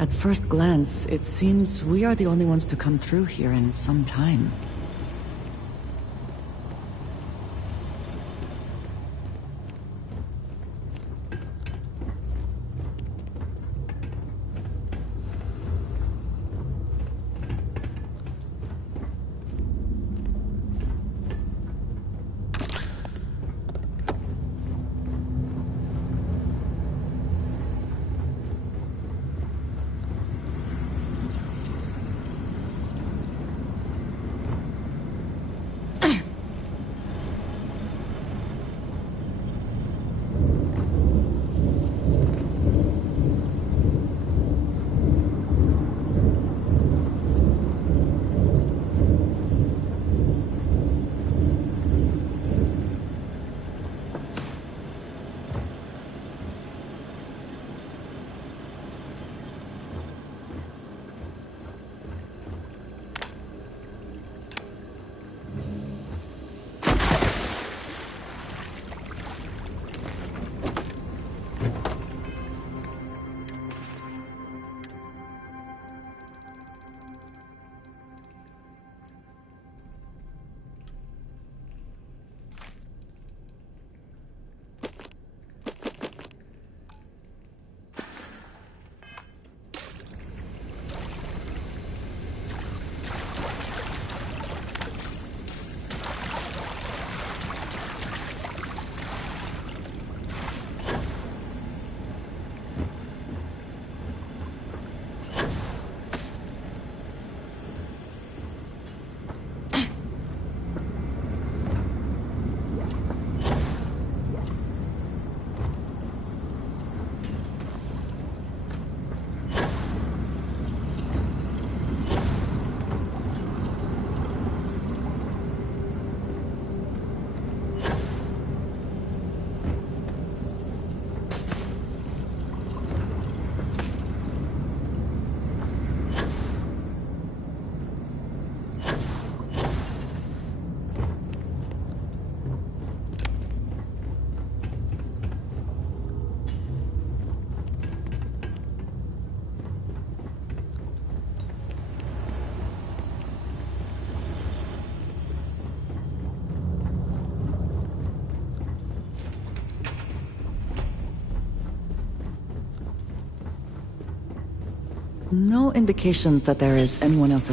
At first glance, it seems we are the only ones to come through here in some time. No indications that there is anyone else.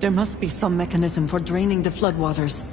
There must be some mechanism for draining the floodwaters.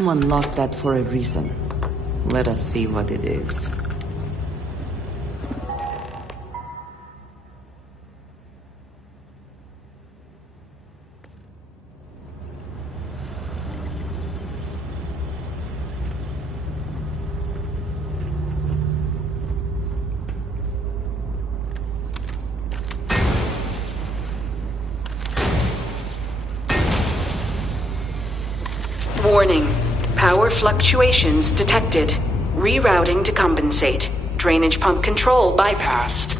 Someone locked that for a reason. Let us see what it is. Warning. Power fluctuations detected. Rerouting to compensate. Drainage pump control bypassed.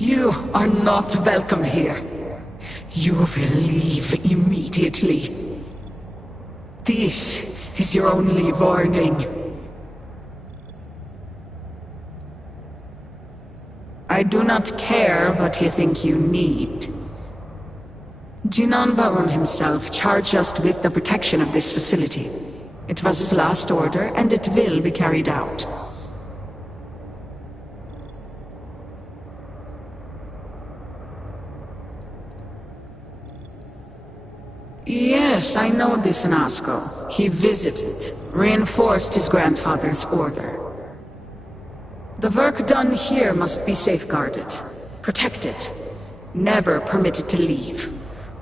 You are not welcome here. You will leave immediately. This is your only warning. I do not care what you think you need. Jinan Varun himself charged us with the protection of this facility. It was his last order, and it will be carried out. Yes, I know this Nazco. He visited, reinforced his grandfather's order. The work done here must be safeguarded, protected, never permitted to leave.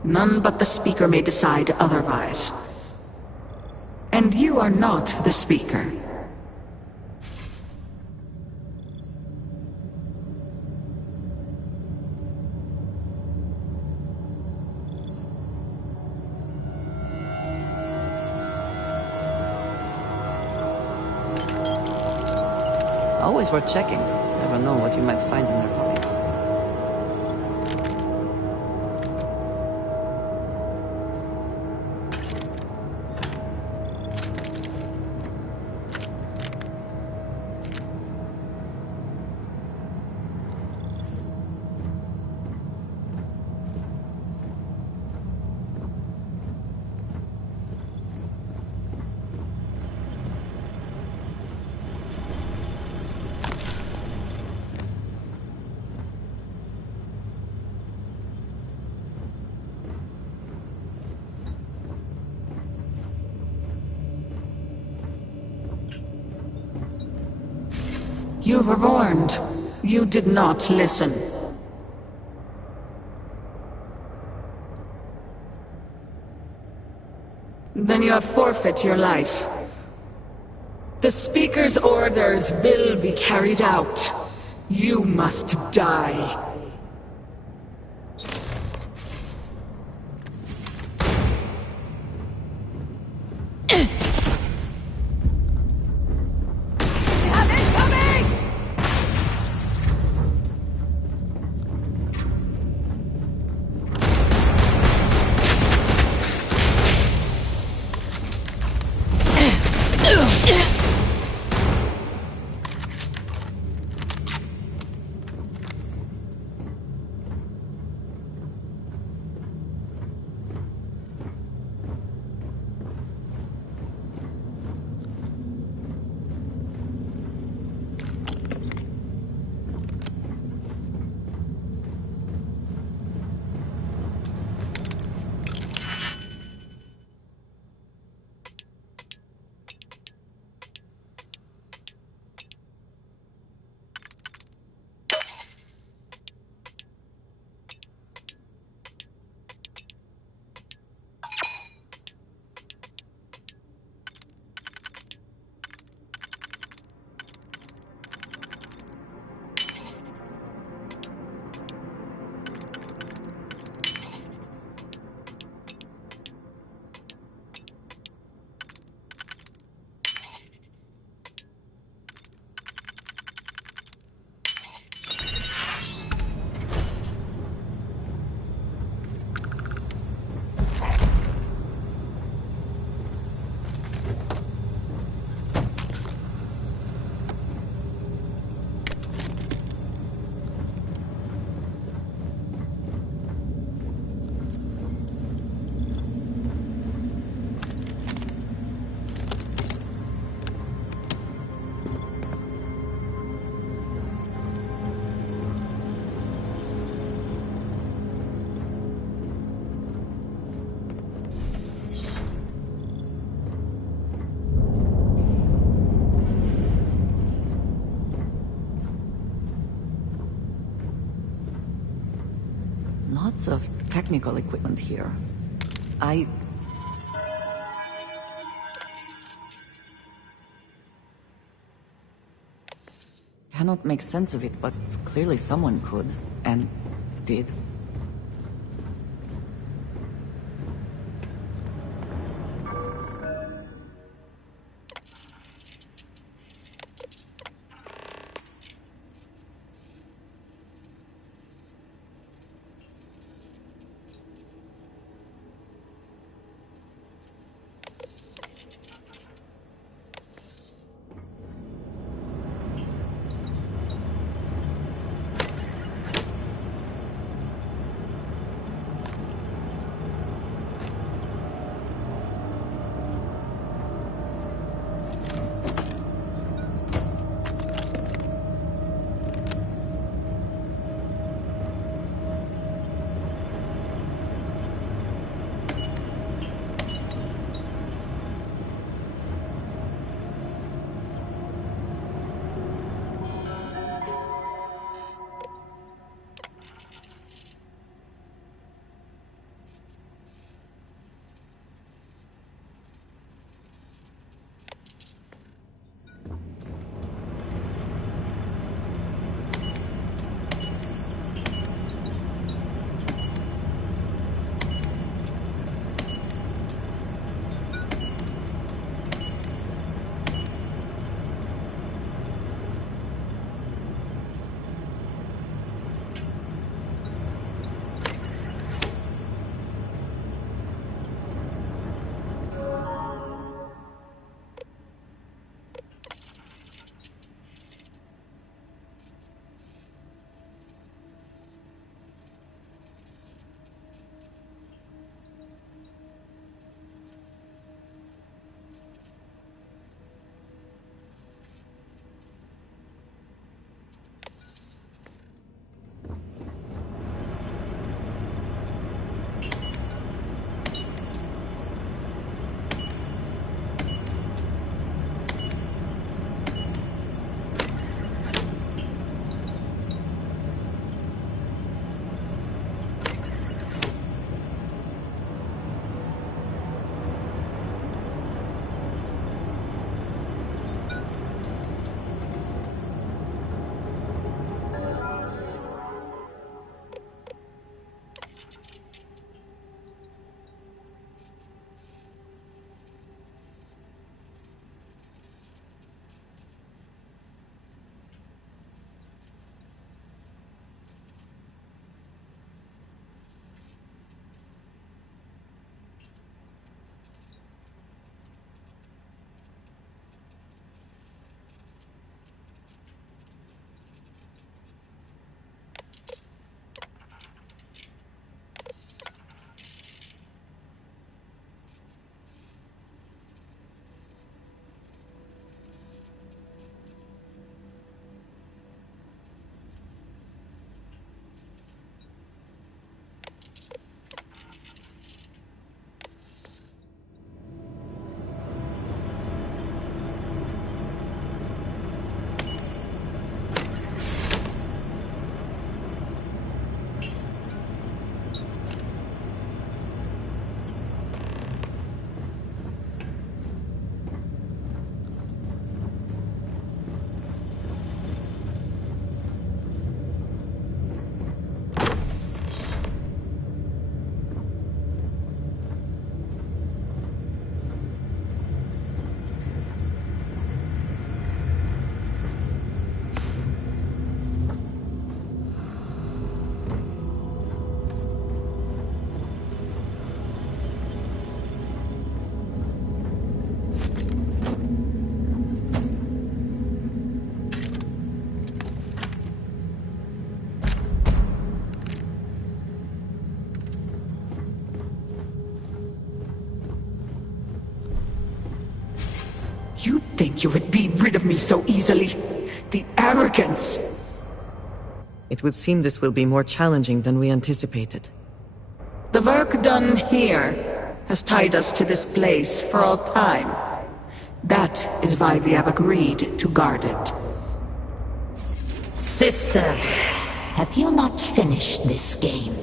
None but the Speaker may decide otherwise. And you are not the Speaker. Always worth checking. Never know what you might find in their pockets. You were warned. You did not listen. Then you have forfeit your life. The Speaker's orders will be carried out. You must die. Lots of technical equipment here. I cannot make sense of it, but clearly someone could, and did. You think you would be rid of me so easily? The arrogance! It would seem this will be more challenging than we anticipated. The work done here has tied us to this place for all time. That is why we have agreed to guard it. Sister, have you not finished this game?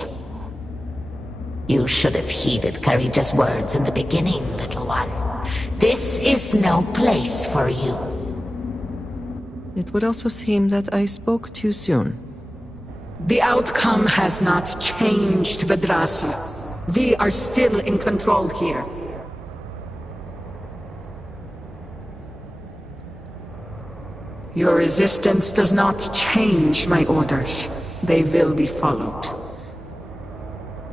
You should have heeded Karija's words in the beginning, little one. This is no place for you. It would also seem that I spoke too soon. The outcome has not changed, Vedrasi. We are still in control here. Your resistance does not change my orders. They will be followed.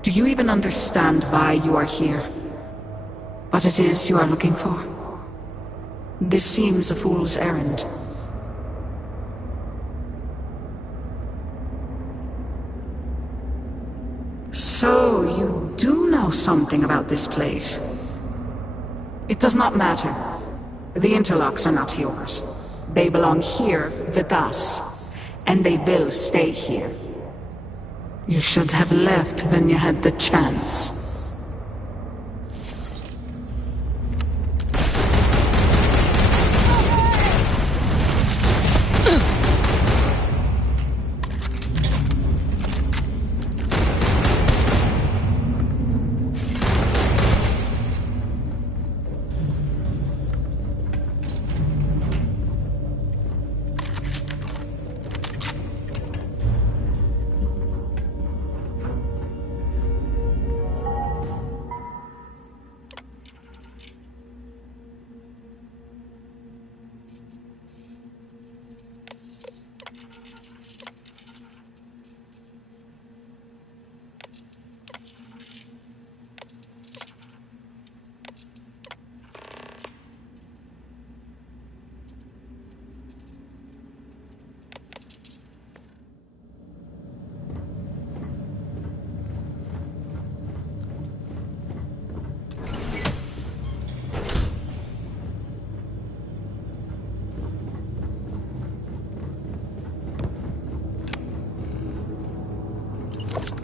Do you even understand why you are here? What it is you are looking for? This seems a fool's errand. So, you do know something about this place. It does not matter. The interlocks are not yours. They belong here with us, and they will stay here. You should have left when you had the chance.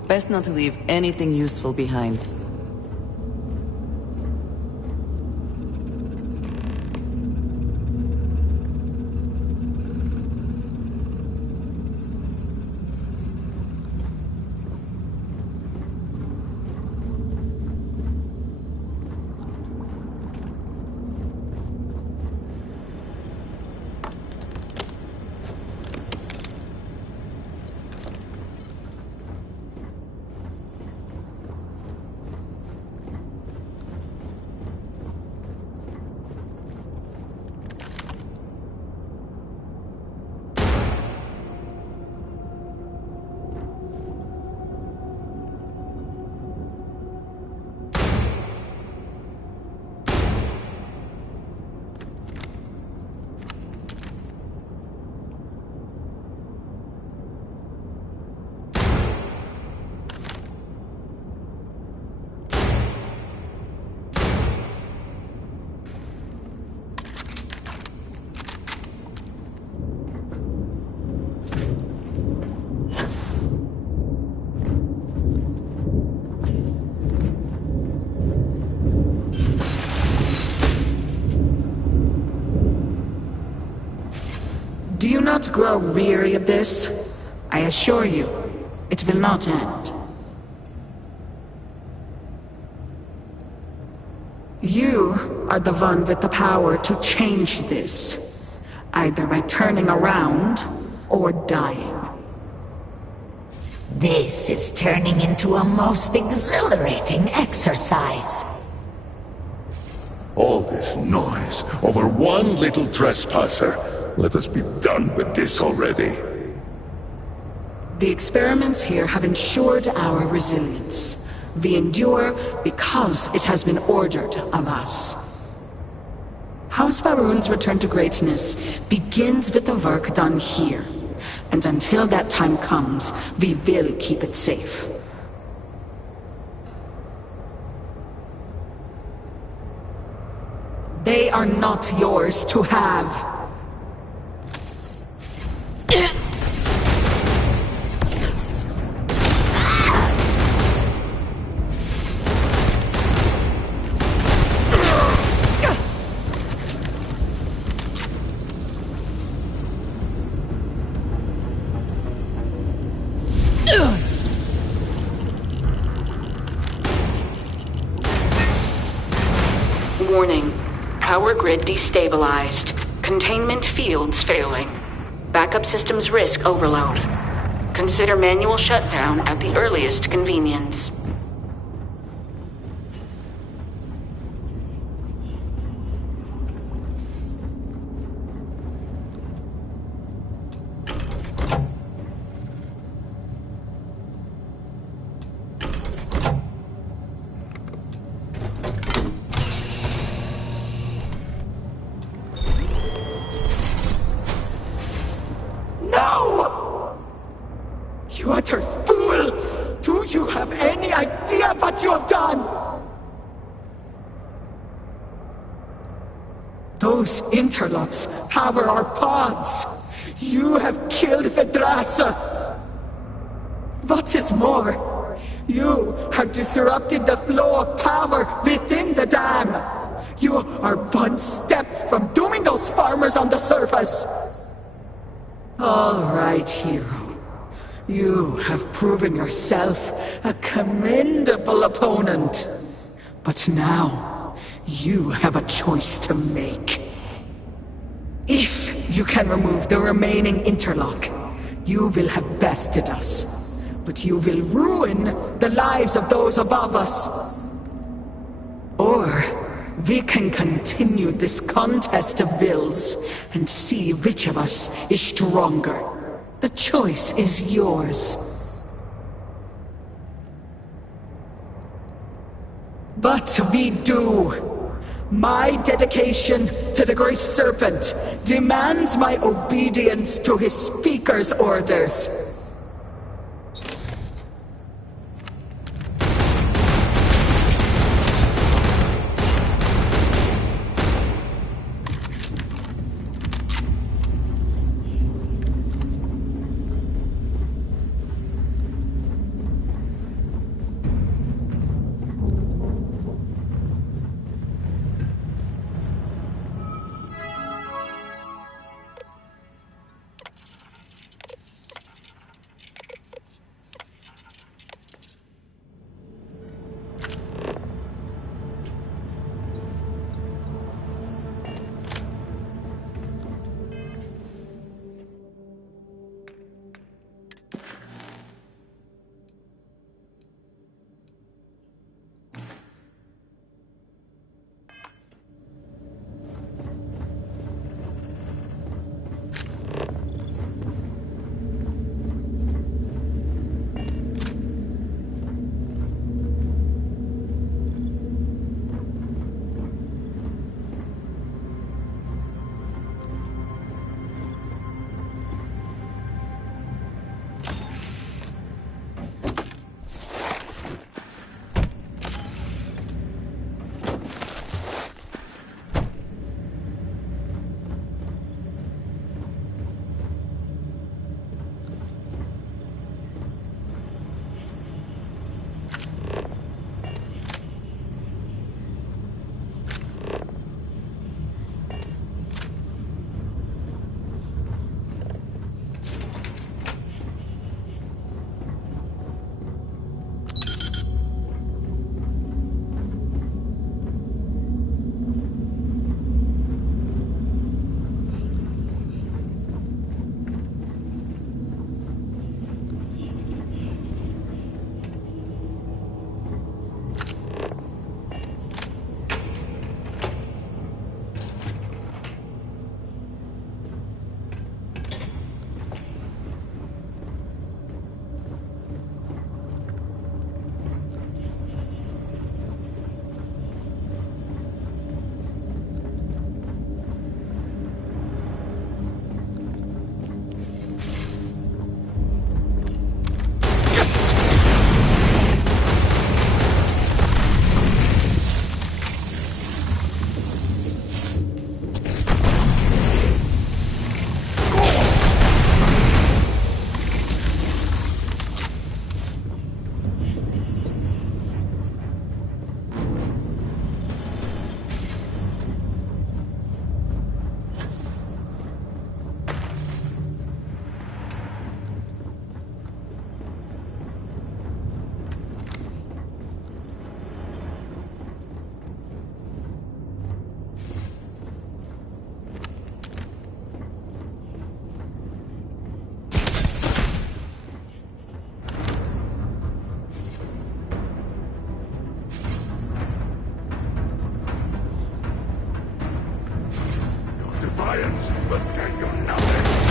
Best not to leave anything useful behind. Do you not grow weary of this? I assure you, it will not end. You are the one with the power to change this, either by turning around or dying. This is turning into a most exhilarating exercise. All this noise over one little trespasser. Let us be done with this already. The experiments here have ensured our resilience. We endure because it has been ordered of us. House Faroon's return to greatness begins with the work done here. And until that time comes, we will keep it safe. They are not yours to have. Warning. Power grid destabilized. Containment fields failing. Backup systems risk overload. Consider manual shutdown at the earliest convenience. You utter fool! Do you have any idea what you have done? Those interlocks power our pods. You have killed Bethesda. What is more, you have disrupted the flow of power within the dam. You are one step from dooming those farmers on the surface. All right, hero. You have proven yourself a commendable opponent. But now, you have a choice to make. If you can remove the remaining interlock, you will have bested us. But you will ruin the lives of those above us. Or we can continue this contest of wills and see which of us is stronger. The choice is yours. But we do. My dedication to the Great Serpent demands my obedience to his Speaker's orders. science, but can you nothing?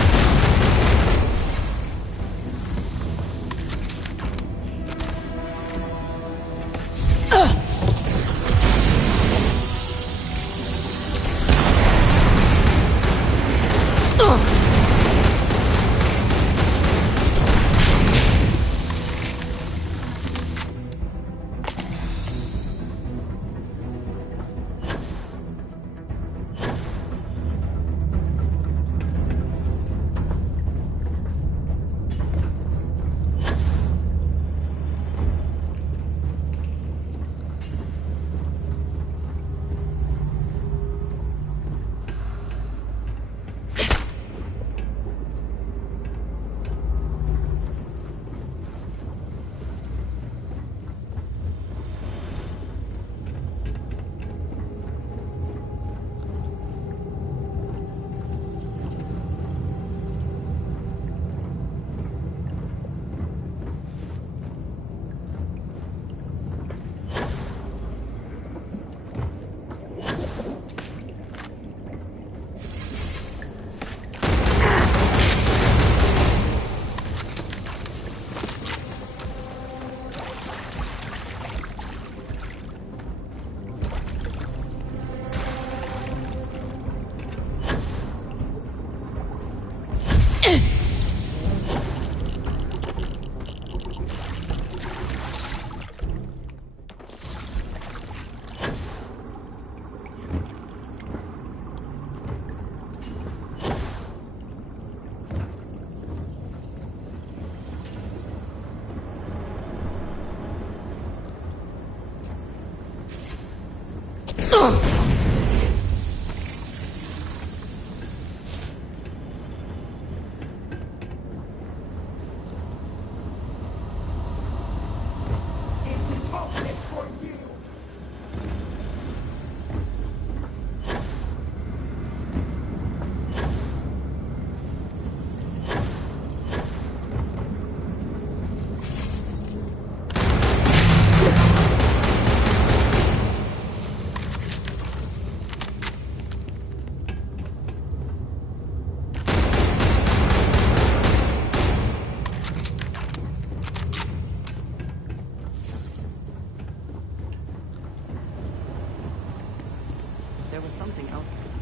There was something out there.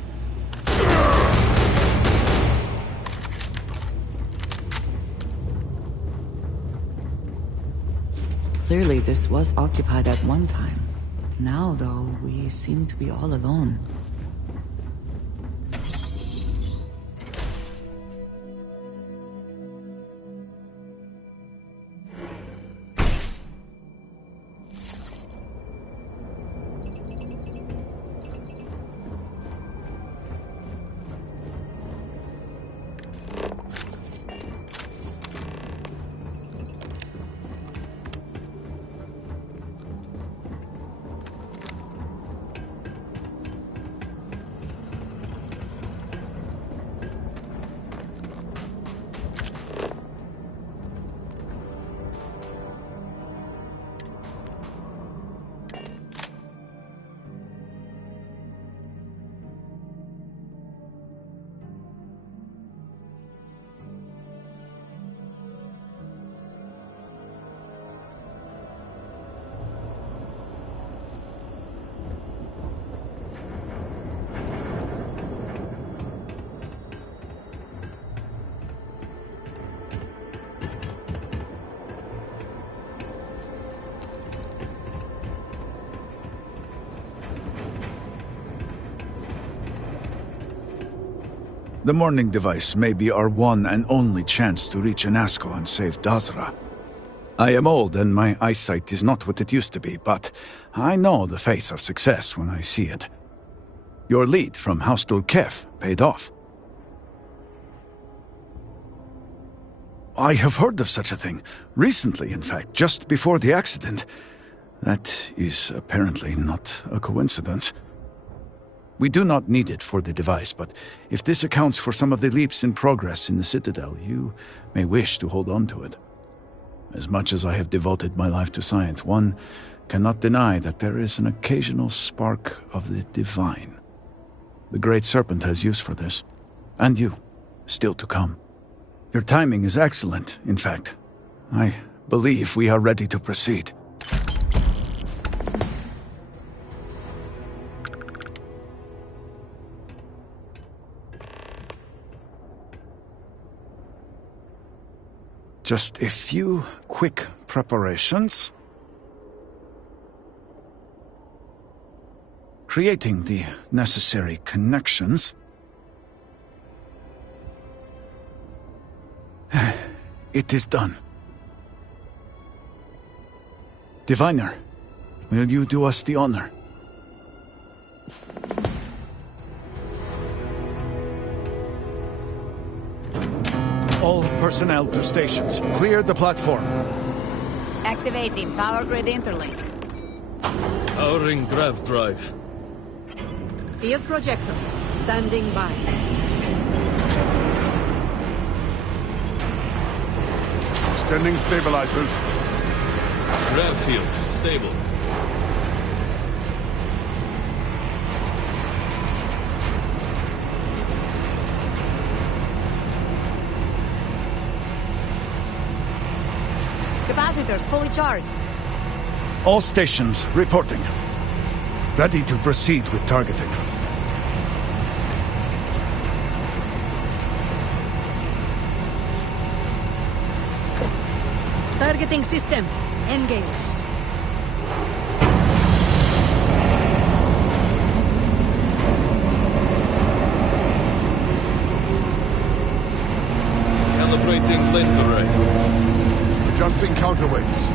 Clearly, this was occupied at one time. Now, though, we seem to be all alone. The morning device may be our one and only chance to reach Anasco and save Dazra. I am old and my eyesight is not what it used to be, but I know the face of success when I see it. Your lead from House Dulkef paid off. I have heard of such a thing. Recently, in fact, just before the accident. That is apparently not a coincidence. We do not need it for the device, but if this accounts for some of the leaps in progress in the Citadel, you may wish to hold on to it. As much as I have devoted my life to science, one cannot deny that there is an occasional spark of the divine. The Great Serpent has use for this. And you, still to come. Your timing is excellent, in fact. I believe we are ready to proceed. Just a few quick preparations. Creating the necessary connections. It is done. Diviner, will you do us the honor? All personnel to stations. Clear the platform. Activating power grid interlink. Powering grav drive. Field projector, standing by. Extending stabilizers. Grav field, stable. Capacitors fully charged. All stations reporting. Ready to proceed with targeting. Targeting system engaged. Calibrating lens array. Adjusting counterweights.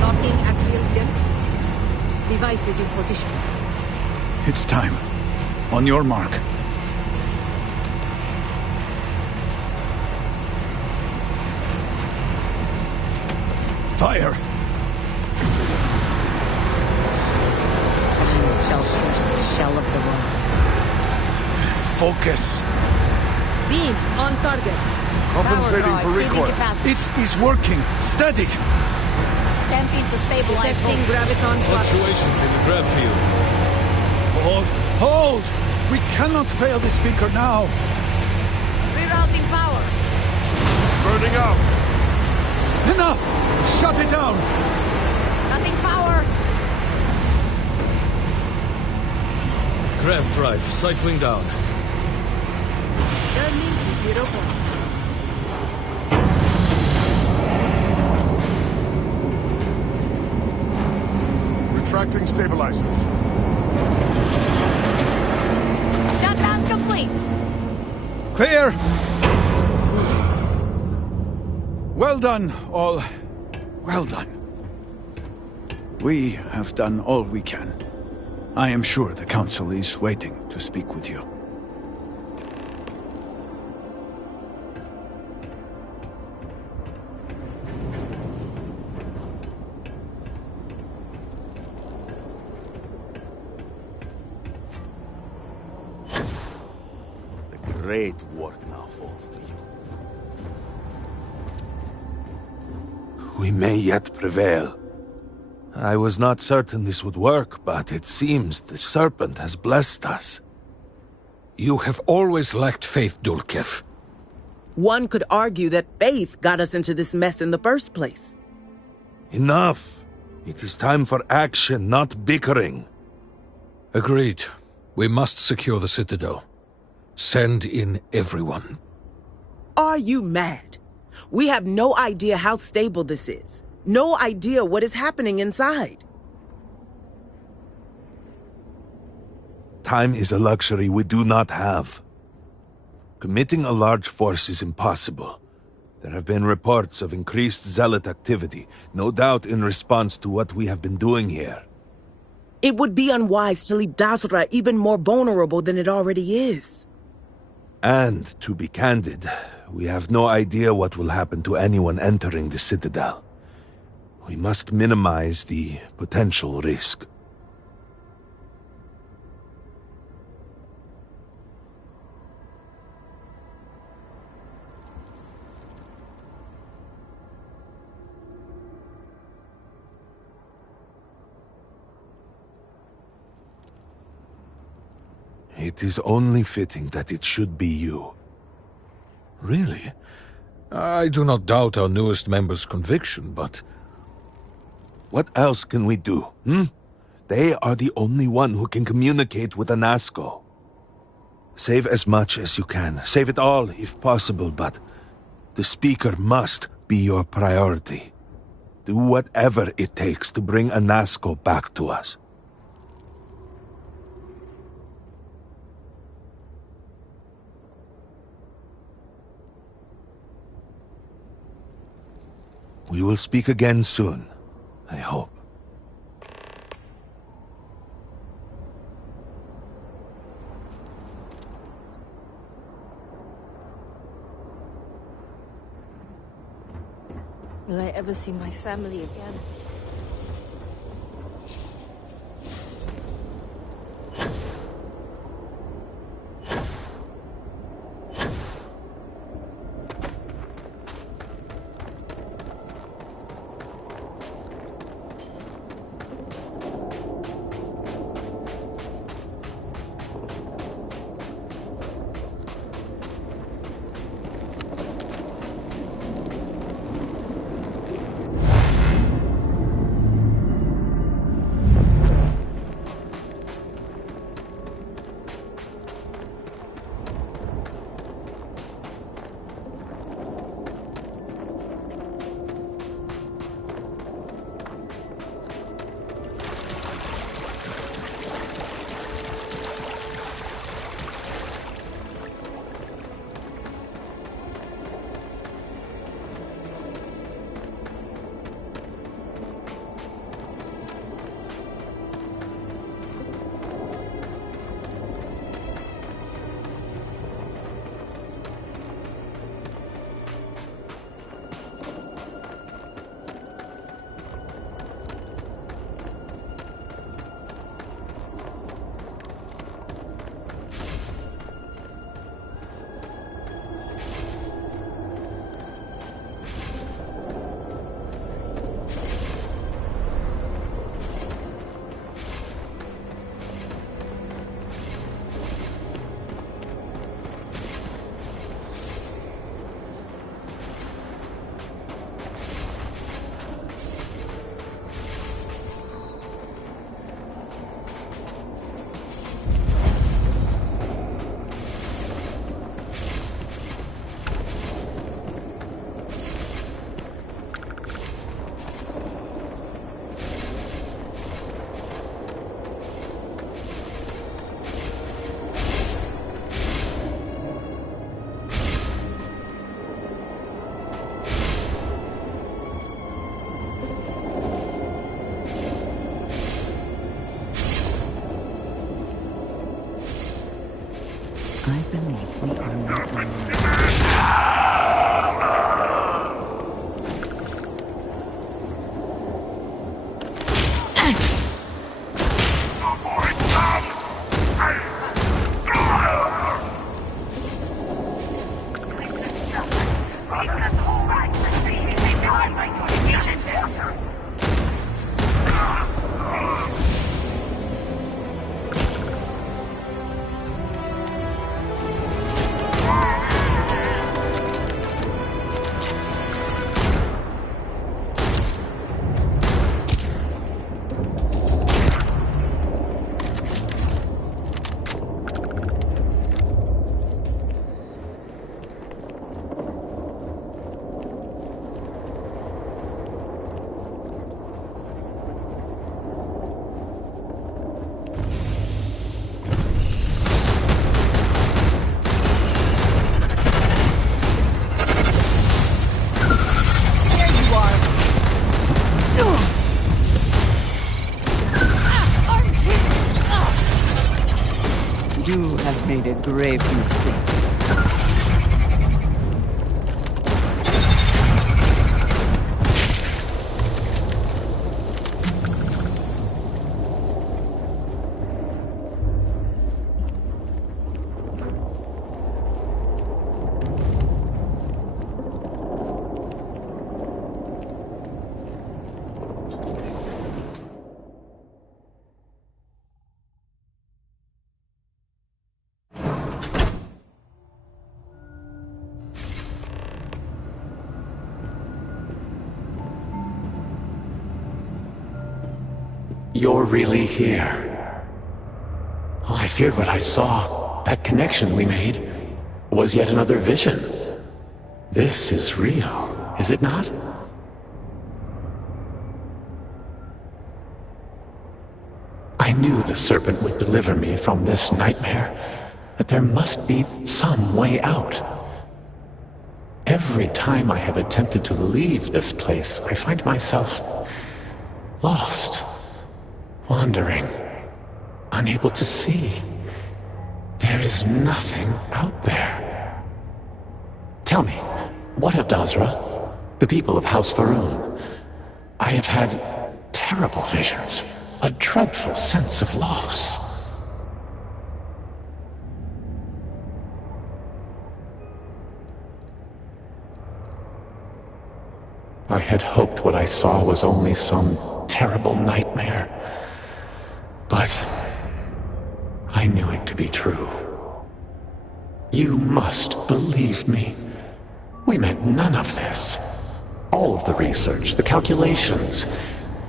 Locking axial tilt. Device is in position. It's time. On your mark. Fire! Flames shall pierce the shell of the world. Focus. Beam on target. Compensating for recoil. It is working. Steady. Attempting to stabilize. Detecting graviton flux. Fluctuations in the grav field. Hold. Hold! We cannot fail the speaker now. Rerouting power. Burning out. Enough! Shut it down! Cutting power. Grav drive, cycling down. Turning to 0 point. Retracting stabilizers. Shutdown complete. Clear! Well done, all. Well done. We have done all we can. I am sure the Council is waiting to speak with you. The great work now falls to you. We may yet prevail. I was not certain this would work, but it seems the Serpent has blessed us. You have always lacked faith, Dulkev. One could argue that faith got us into this mess in the first place. Enough. It is time for action, not bickering. Agreed. We must secure the Citadel. Send in everyone. Are you mad? We have no idea how stable this is. No idea what is happening inside. Time is a luxury we do not have. Committing a large force is impossible. There have been reports of increased zealot activity, no doubt in response to what we have been doing here. It would be unwise to leave Dazra even more vulnerable than it already is. And, to be candid, we have no idea what will happen to anyone entering the Citadel. We must minimize the potential risk. It is only fitting that it should be you. Really? I do not doubt our newest member's conviction, but... What else can we do, They are the only one who can communicate with Anasco. Save as much as you can. Save it all, if possible, but... the Speaker must be your priority. Do whatever it takes to bring Anasco back to us. We will speak again soon, I hope. Will I ever see my family again? I believe we are not alone. You have made a grave mistake. You're really here. Oh, I feared what I saw. That connection we made was yet another vision. This is real, is it not? I knew the serpent would deliver me from this nightmare, that there must be some way out. Every time I have attempted to leave this place, I find myself lost, wandering, unable to see. There is nothing out there. Tell me, what of Dazra? The people of House Va'ruun? I have had terrible visions, a dreadful sense of loss. I had hoped what I saw was only some terrible nightmare, but I knew it to be true. You must believe me. We meant none of this. All of the research, the calculations,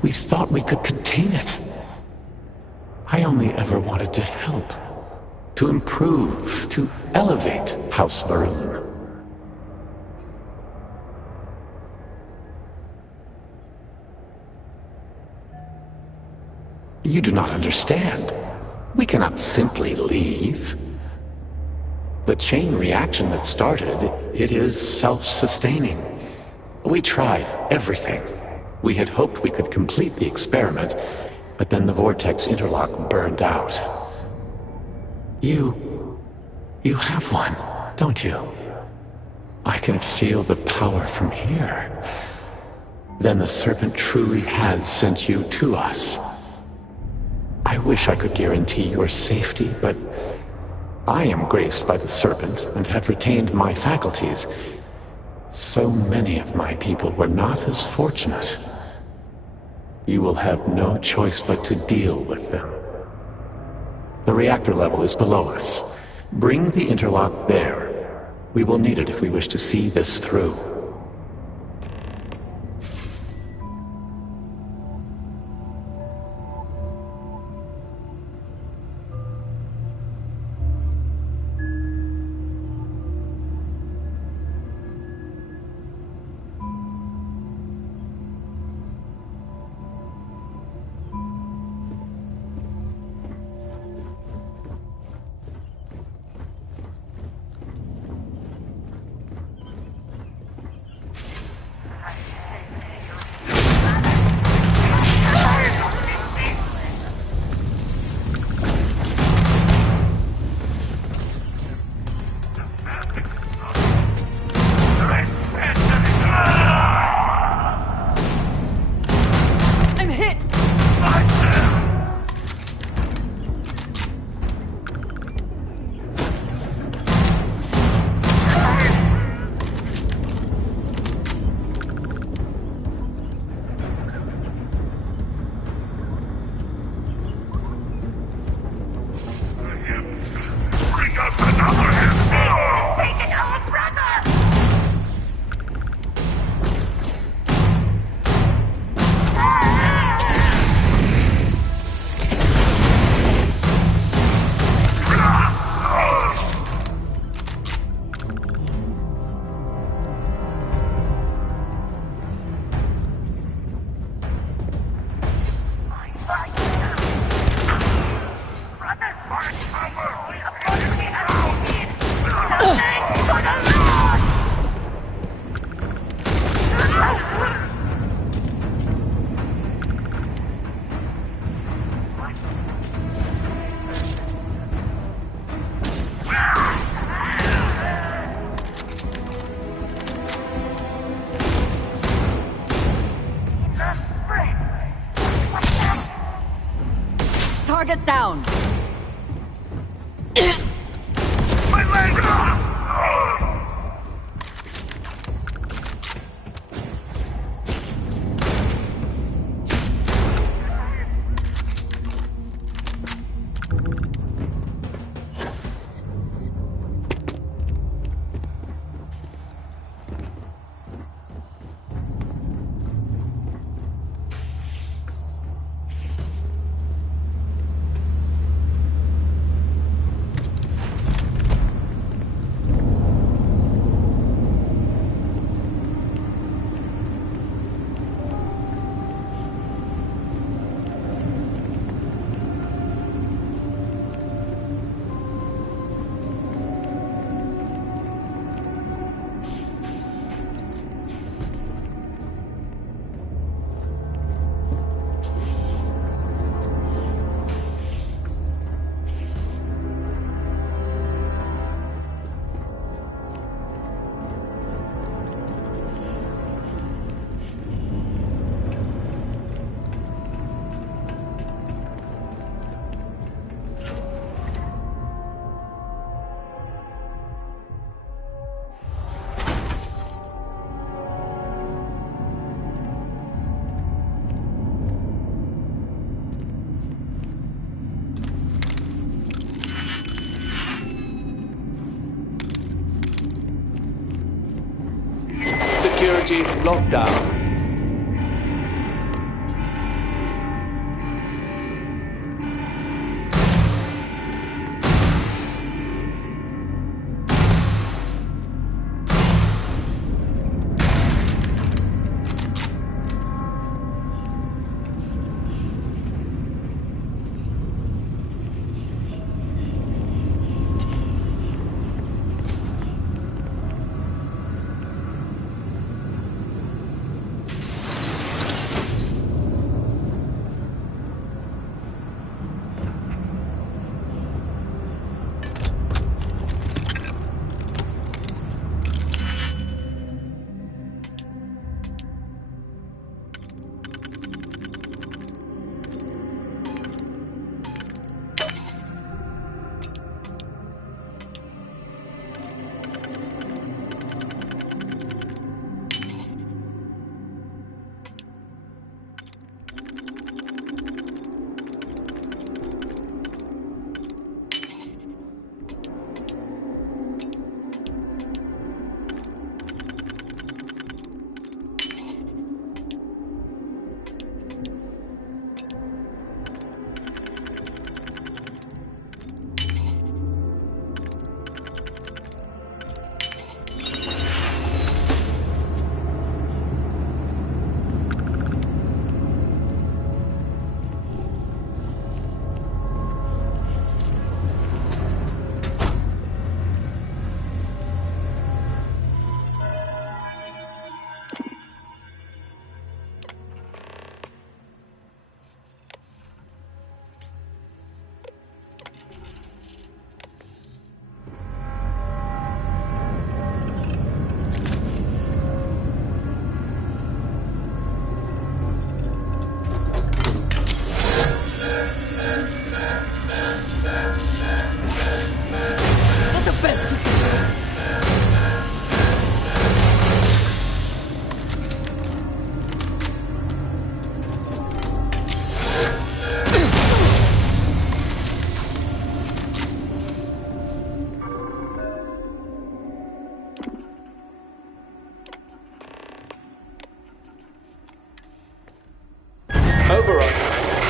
we thought we could contain it. I only ever wanted to help, to improve, to elevate House Va'ruun. You do not understand. We cannot simply leave. The chain reaction that started, it is self-sustaining. We tried everything. We had hoped we could complete the experiment, but then the vortex interlock burned out. You have one, don't you? I can feel the power from here. Then the serpent truly has sent you to us. I wish I could guarantee your safety, but I am graced by the serpent and have retained my faculties. So many of my people were not as fortunate. You will have no choice but to deal with them. The reactor level is below us. Bring the interlock there. We will need it if we wish to see this through. Target down! security lockdown.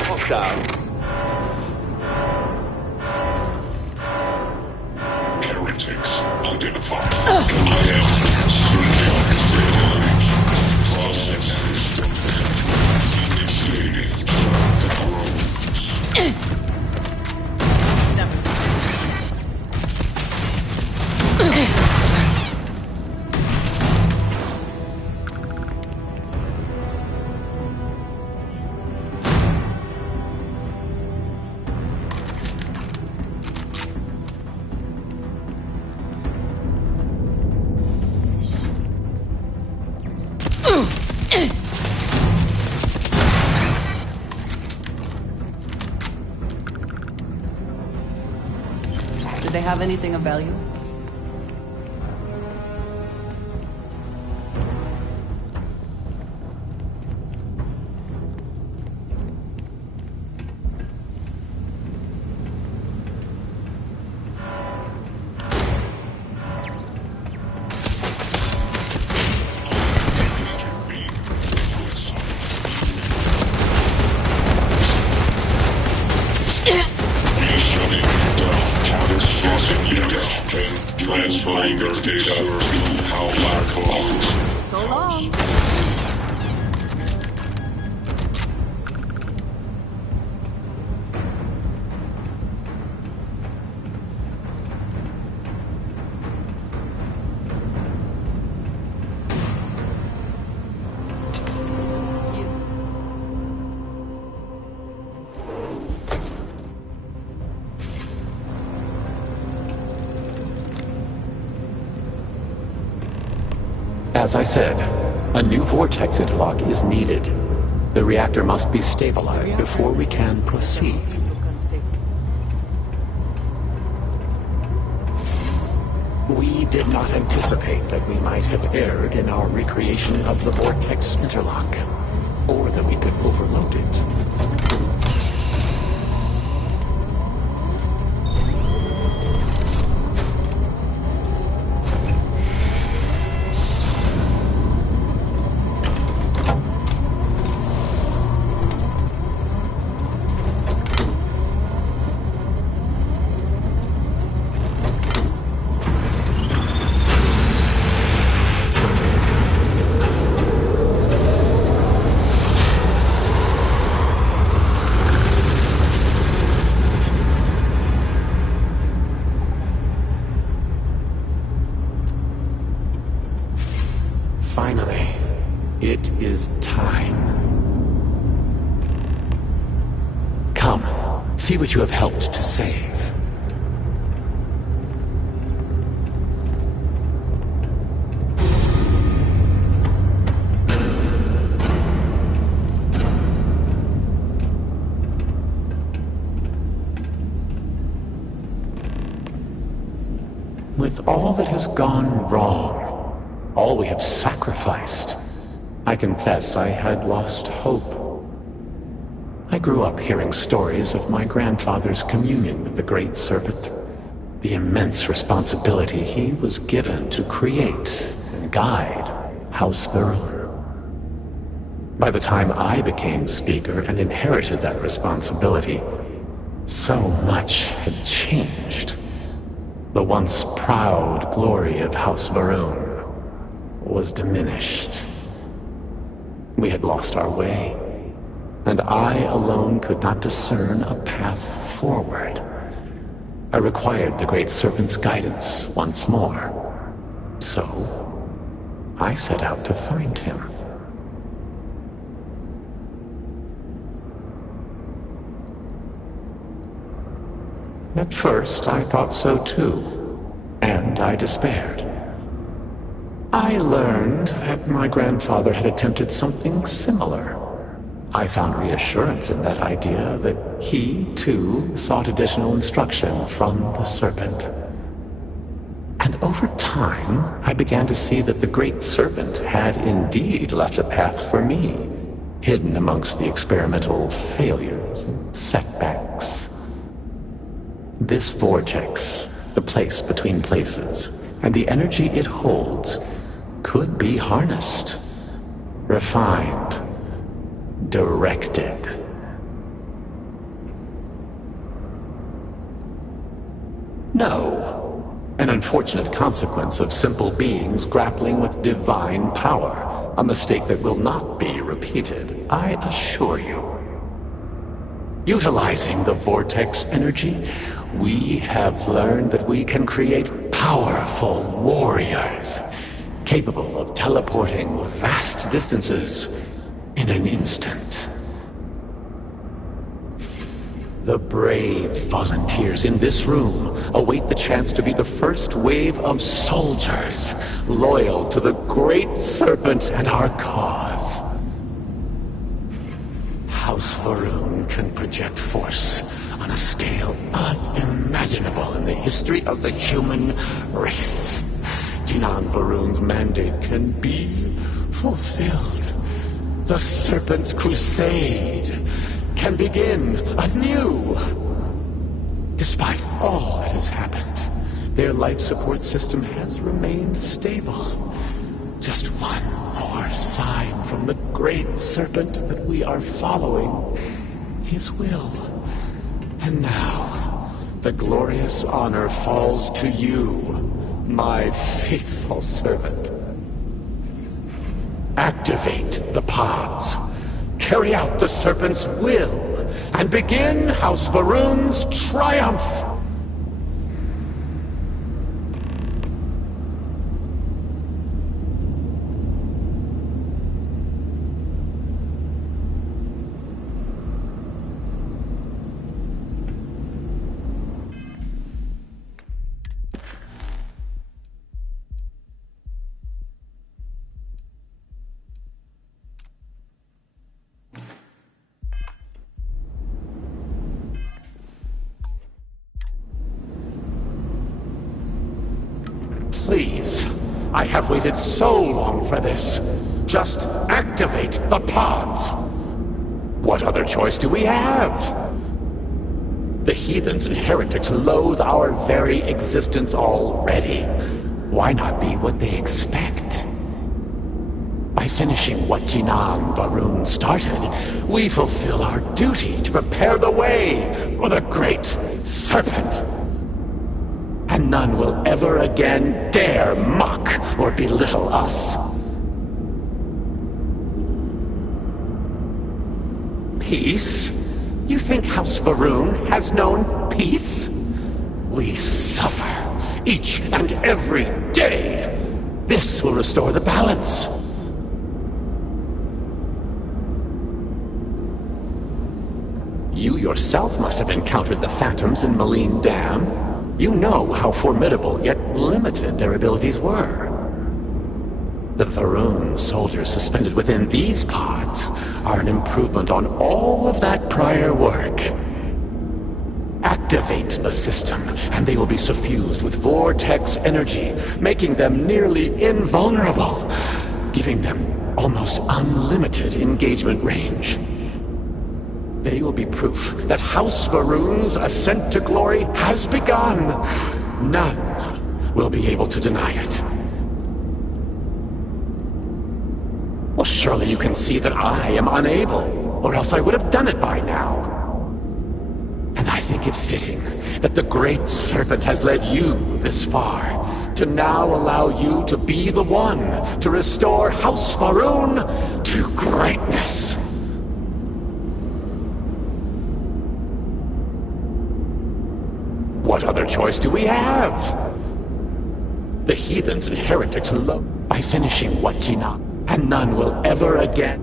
Lockdown. Heretics identified. Command soon processes. Initiating shutdowns. Did they have anything of value? Transferring your data to how black holes. So long. As I said, a new vortex interlock is needed. The reactor must be stabilized before we can proceed. We did not anticipate that we might have erred in our recreation of the vortex interlock, or that we could overload it. is time. Come, see what you have helped to save. With all that has gone wrong, all we have sacrificed, I confess I had lost hope. I grew up hearing stories of my grandfather's communion with the Great Serpent, the immense responsibility he was given to create and guide House Varun. By the time I became Speaker and inherited that responsibility, so much had changed. The once proud glory of House Varun was diminished. We had lost our way, and I alone could not discern a path forward. I required the Great Serpent's guidance once more, so I set out to find him. At first, I thought so too, and I despaired. I learned that my grandfather had attempted something similar. I found reassurance in that idea that he, too, sought additional instruction from the Serpent. And over time, I began to see that the Great Serpent had indeed left a path for me, hidden amongst the experimental failures and setbacks. This vortex, the place between places, and the energy it holds, could be harnessed, refined, directed. No, an unfortunate consequence of simple beings grappling with divine power, a mistake that will not be repeated, I assure you. Utilizing the vortex energy, we have learned that we can create powerful warriors, capable of teleporting vast distances in an instant. The brave volunteers in this room await the chance to be the first wave of soldiers, loyal to the Great Serpent and our cause. House Varun can project force on a scale unimaginable in the history of the human race. Jinan Varun's mandate can be fulfilled. The Serpent's crusade can begin anew. Despite all that has happened, their life support system has remained stable. Just one more sign from the Great Serpent that we are following his will. And now, the glorious honor falls to you, my faithful servant. Activate the pods, carry out the Serpent's will, and begin House Varun's triumph! Please, I have waited so long for this. Just activate the pods. What other choice do we have? The heathens and heretics loathe our very existence already. Why not be what they expect? By finishing what Jinan Varun started, we fulfill our duty to prepare the way for the Great Serpent. And none will ever again dare mock or belittle us. Peace? You think House Varun has known peace? We suffer each and every day. This will restore the balance. You yourself must have encountered the Phantoms in Malign Dam. You know how formidable yet limited their abilities were. The Varun soldiers suspended within these pods are an improvement on all of that prior work. Activate the system, and they will be suffused with vortex energy, making them nearly invulnerable, giving them almost unlimited engagement range. They will be proof that House Varun's ascent to glory has begun. None will be able to deny it. Well, surely you can see that I am unable, or else I would have done it by now. And I think it fitting that the Great Serpent has led you this far, to now allow you to be the one to restore House Varun to greatness. What other choice do we have? The heathens and heretics love by finishing Wajina, and none will ever again.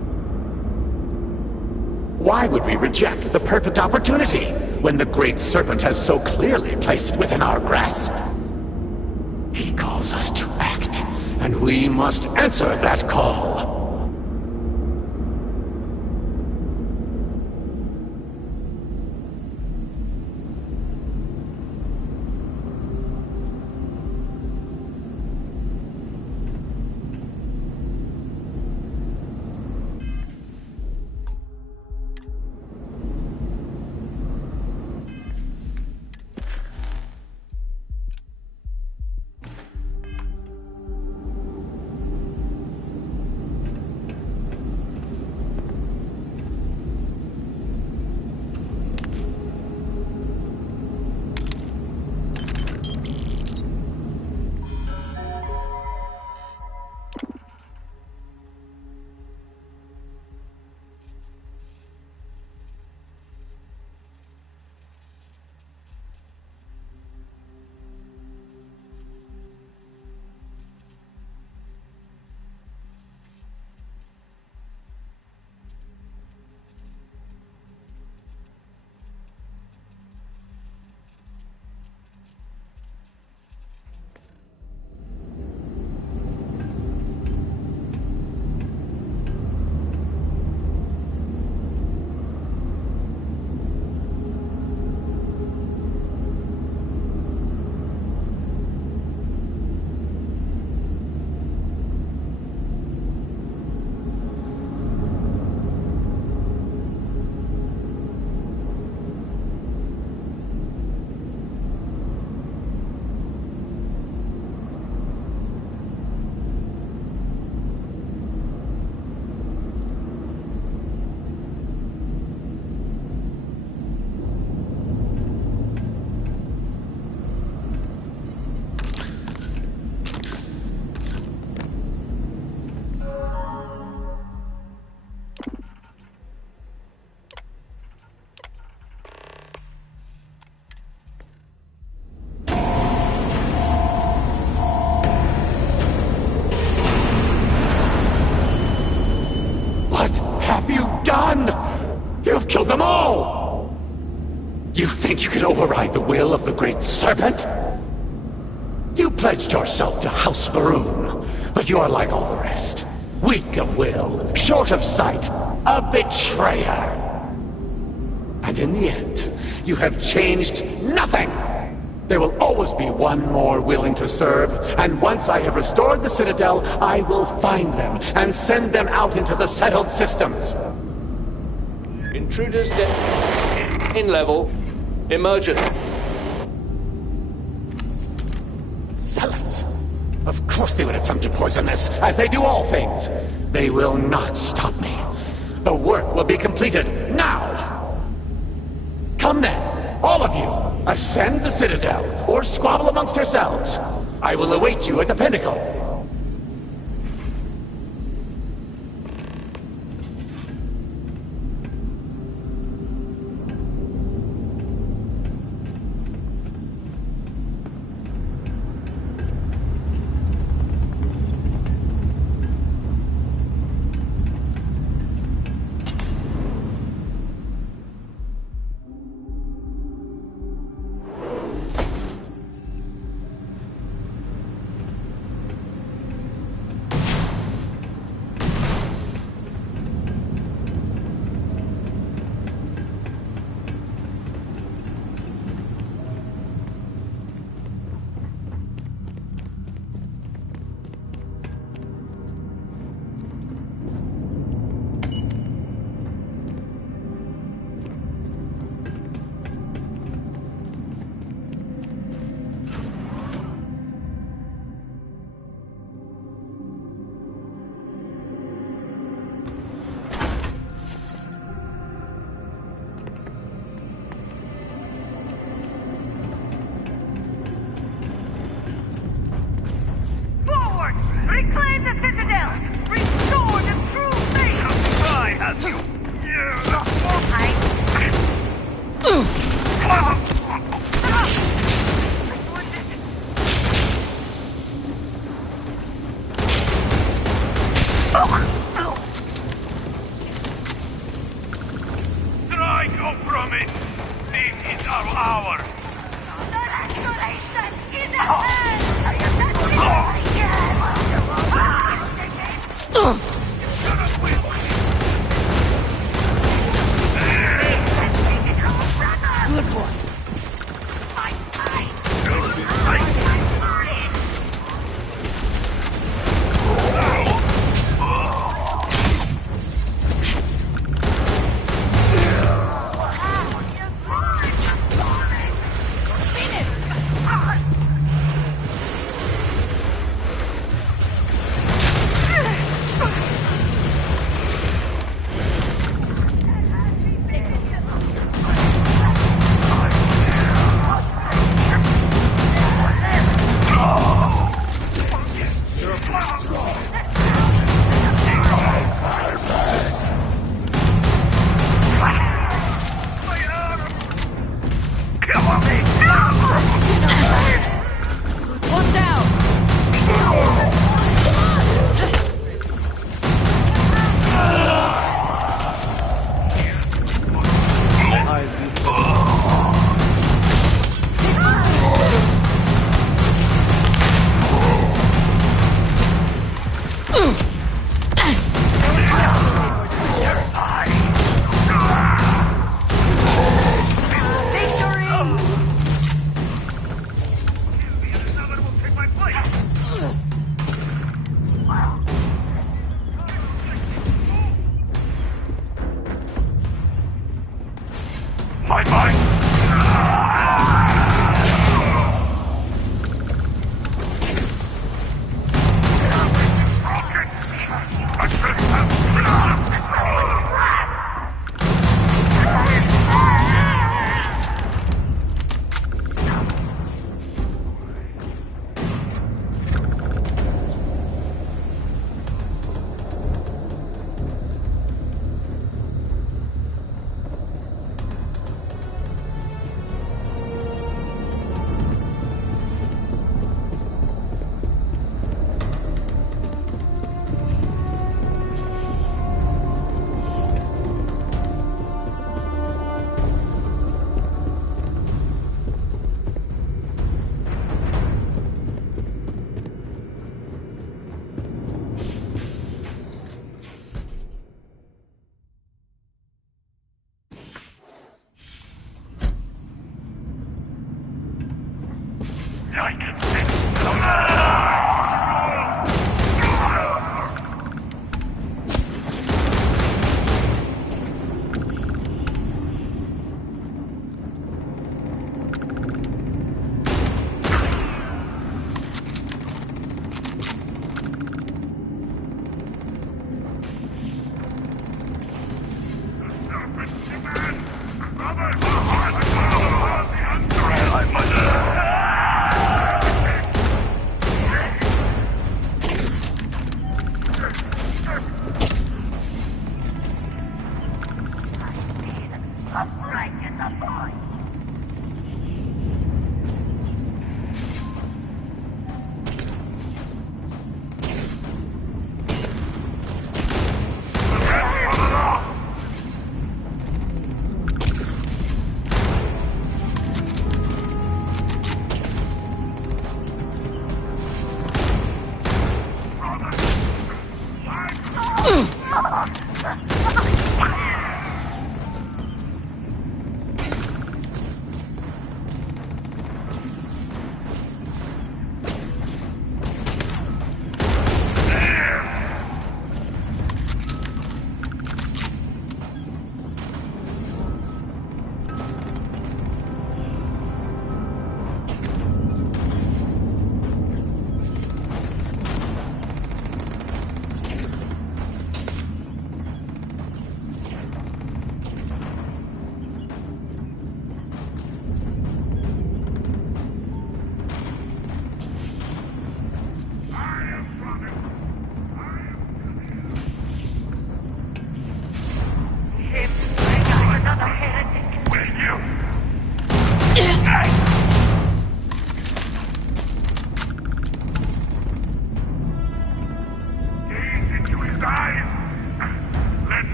Why would we reject the perfect opportunity when the Great Serpent has so clearly placed it within our grasp? He calls us to act, and we must answer that call. You've killed them all! You think you can override the will of the Great Serpent? You pledged yourself to House Varun, but you are like all the rest. Weak of will, short of sight, a betrayer. And in the end, you have changed nothing! There will always be one more willing to serve, and once I have restored the Citadel, I will find them and send them out into the settled systems. Intruders in level. Emergent. Zealots! Of course they would attempt to poison this, as they do all things. They will not stop me. The work will be completed now! Come then, all of you! Ascend the Citadel, or squabble amongst yourselves. I will await you at the pinnacle.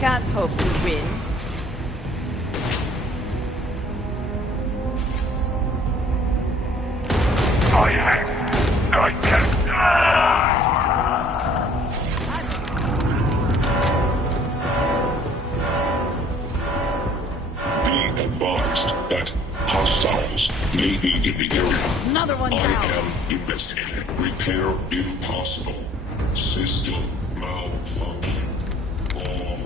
can't hope to win. Be advised that hostiles may be in the area. Another one down. I am investigating. Repair impossible. System malfunction. All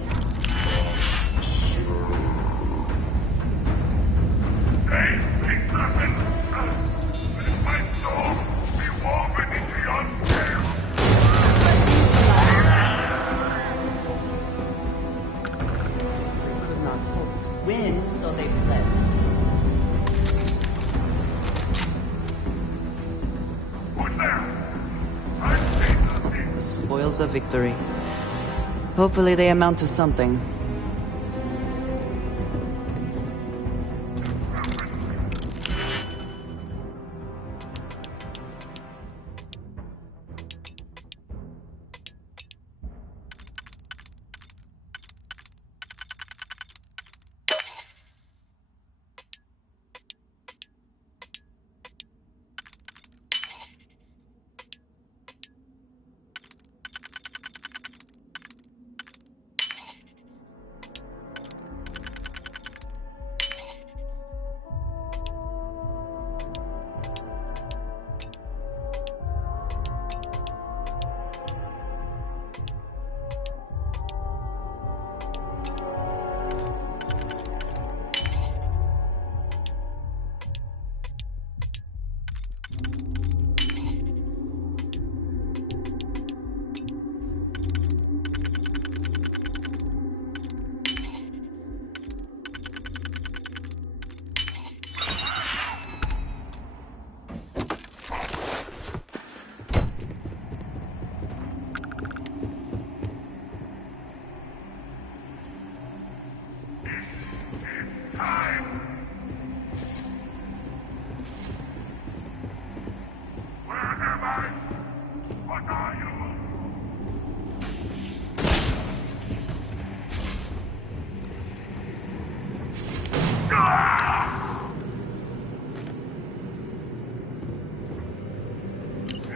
Win, so they fled. The spoils of victory. Hopefully they amount to something.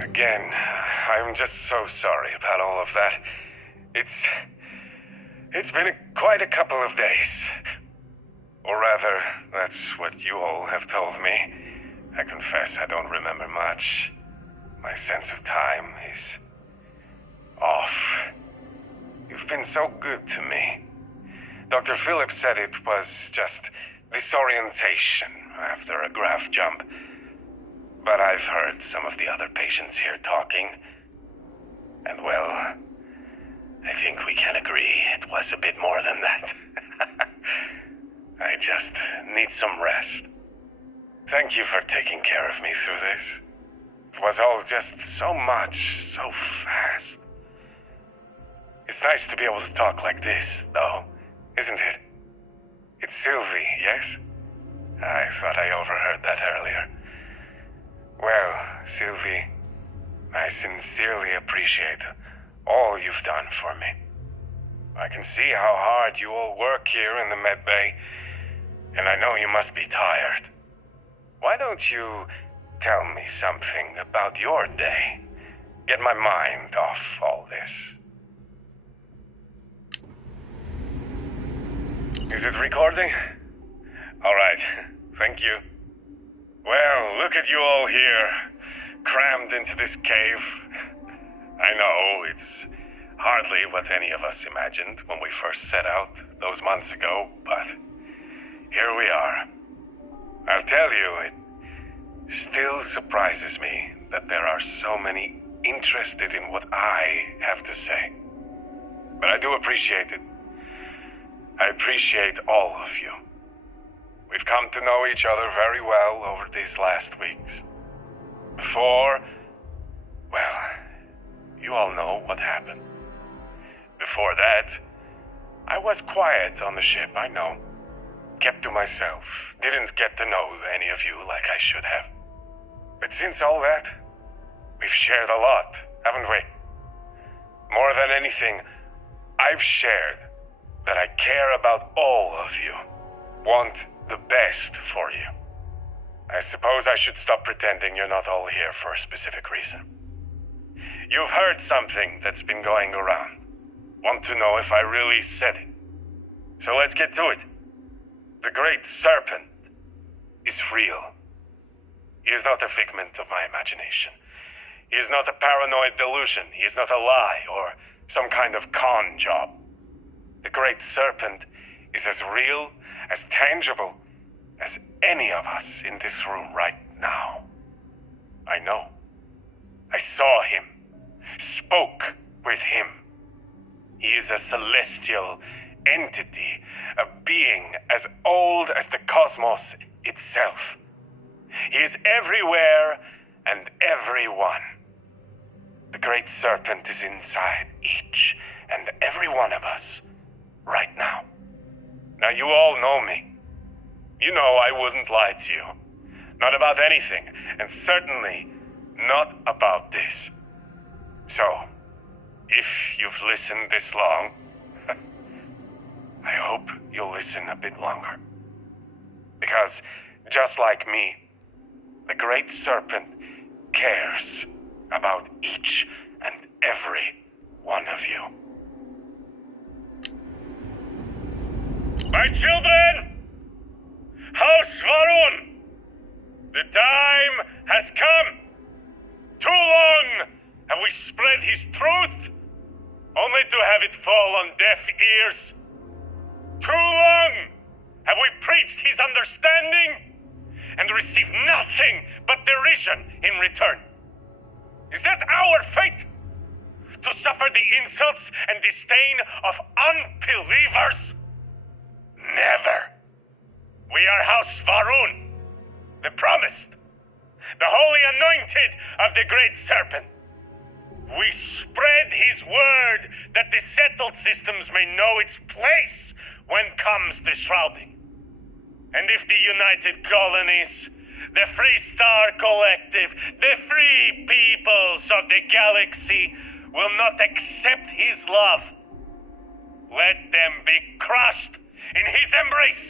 Again, I'm just so sorry about all of that. It's been quite a couple of days. Or rather, that's what you all have told me. I confess I don't remember much. My sense of time is off. You've been so good to me. Dr. Phillips said it was just disorientation after a graph jump. But I've heard some of the other patients here talking. And well, I think we can agree it was a bit more than that. I just need some rest. Thank you for taking care of me through this. It was all just so much, so fast. It's nice to be able to talk like this, though, isn't it? It's Sylvie, yes? I thought I overheard that earlier. Well, Sylvie, I sincerely appreciate all you've done for me. I can see how hard you all work here in the med bay, and I know you must be tired. Why don't you tell me something about your day? Get my mind off all this. Is it recording? All right, thank you. Well, look at you all here, crammed into this cave. I know, it's hardly what any of us imagined when we first set out those months ago, but here we are. I'll tell you, it still surprises me that there are so many interested in what I have to say. But I do appreciate it. I appreciate all of you. We've come to know each other very well over these last weeks. Before, well, you all know what happened. Before that, I was quiet on the ship, I know. Kept to myself, didn't get to know any of you like I should have. But since all that, we've shared a lot, haven't we? More than anything, I've shared that I care about all of you, want the best for you. I suppose I should stop pretending you're not all here for a specific reason. You've heard something that's been going around. Want to know if I really said it. So let's get to it. The Great Serpent is real. He is not a figment of my imagination. He is not a paranoid delusion. He is not a lie or some kind of con job. The Great Serpent is as real, as tangible, as any of us in this room right now. I know. I saw him. Spoke with him. He is a celestial entity, a being as old as the cosmos itself. He is everywhere and everyone. The Great Serpent is inside each and every one of us right now. Now you all know me. You know I wouldn't lie to you. Not about anything, and certainly not about this. So, if you've listened this long, I hope you'll listen a bit longer. Because, just like me, the Great Serpent cares about each and every one of you. My children! House Varun! The time has come! Too long have we spread his truth, only to have it fall on deaf ears. Too long have we preached his understanding and received nothing but derision in return. Is that our fate? To suffer the insults and disdain of unbelievers? Never. We are House Varun, the promised, the holy anointed of the Great Serpent. We spread his word that the settled systems may know its place when comes the shrouding. And if the United Colonies, the Free Star Collective, the free peoples of the galaxy will not accept his love, let them be crushed in his embrace.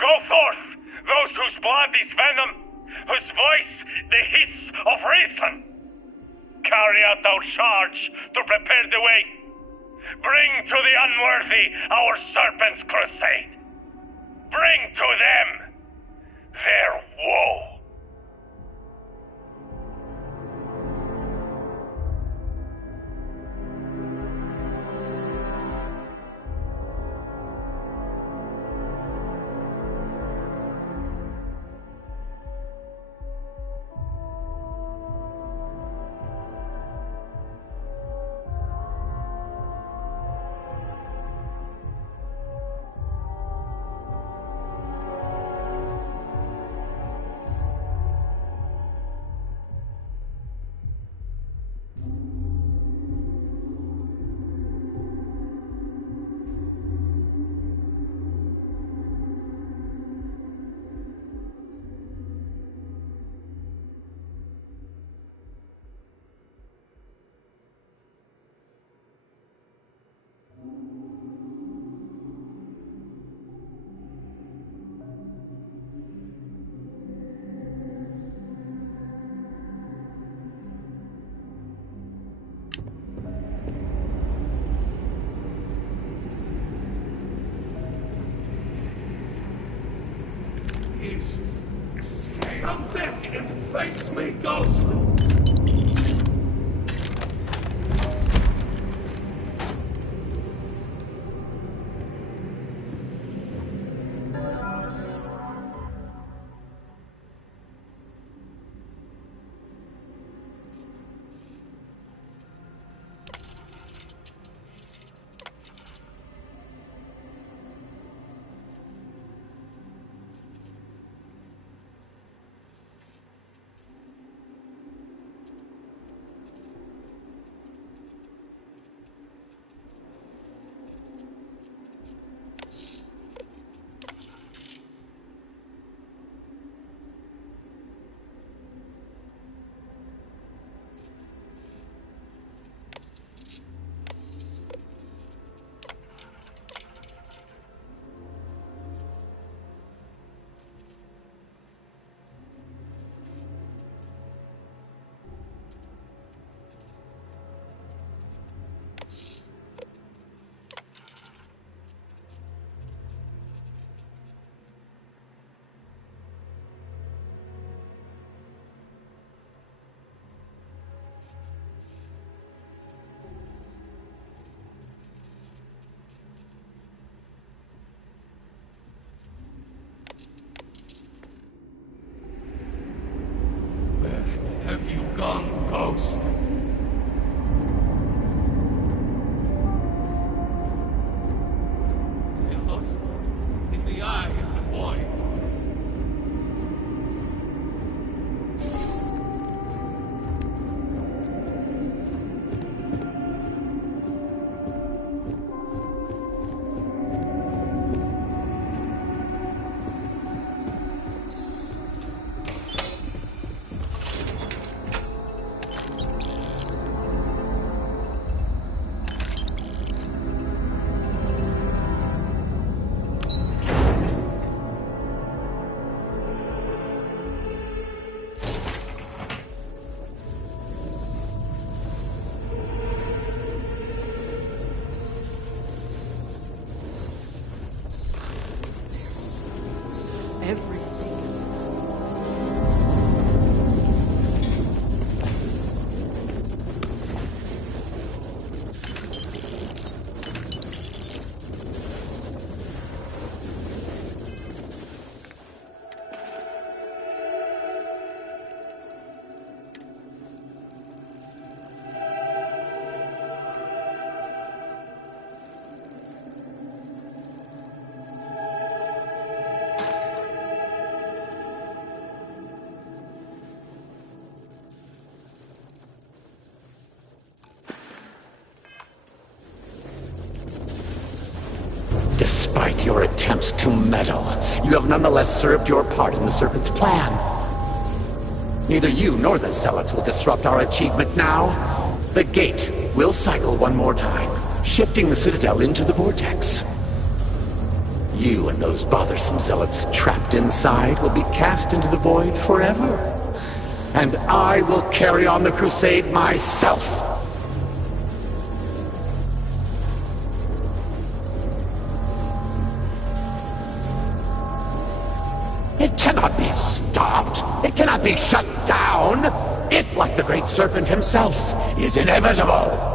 Go forth, those whose blood is venom, whose voice the hiss of reason. Carry out our charge to prepare the way. Bring to the unworthy our serpent's crusade. Bring to them their woe. Come back and face me, ghost! have you gone, Ghost? Impossible. In the eye of the void. Despite your attempts to meddle, you have nonetheless served your part in the Serpent's plan. Neither you nor the Zealots will disrupt our achievement now. The gate will cycle one more time, shifting the Citadel into the Vortex. You and those bothersome Zealots trapped inside will be cast into the void forever. And I will carry on the crusade myself. It cannot be stopped. It cannot be shut down. It, like the great serpent himself, is inevitable.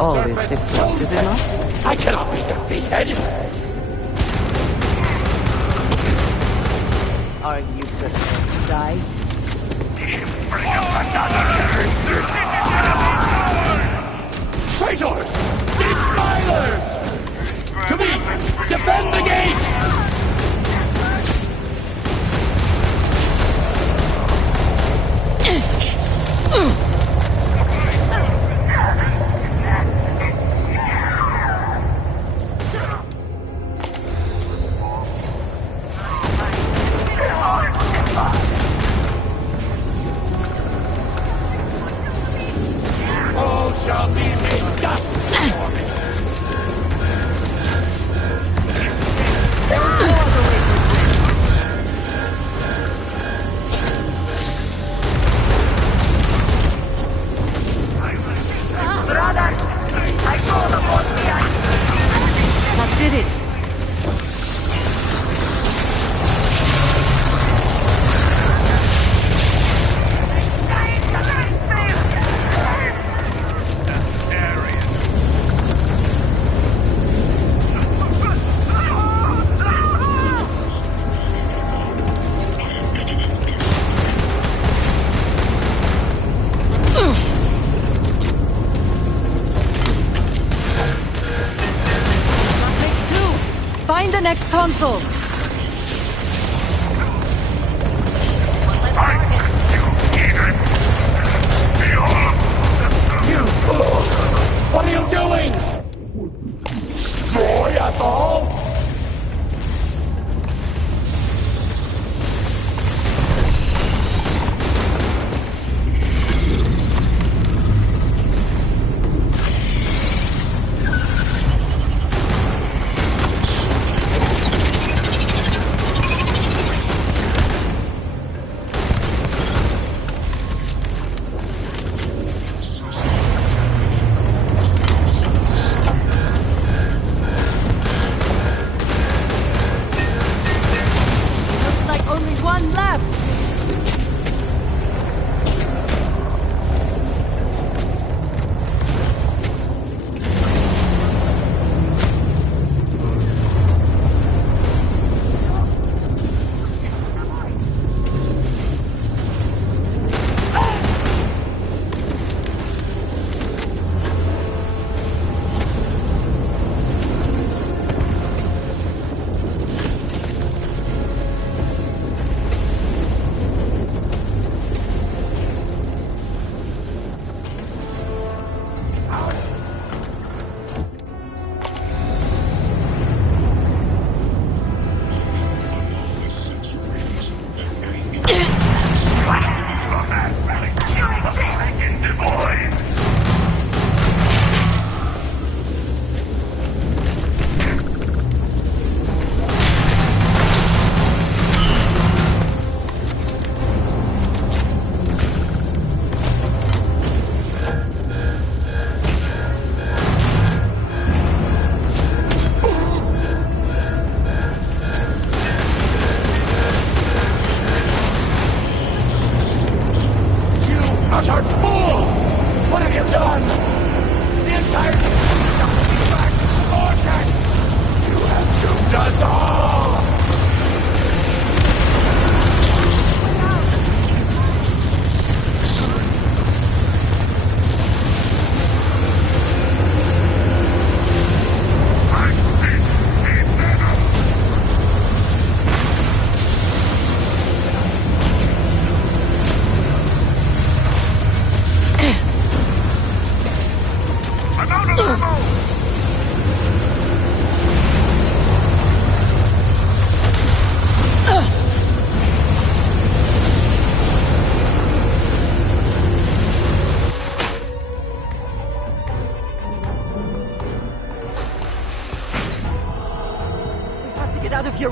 All these differences enough? I cannot be defeated! Are you prepared to die? Traitors! Defilers! To me! Defend the gate! Shall be made dust for me. That did it. Find the next console! You fool! What are you doing? Destroy us all?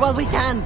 while we can!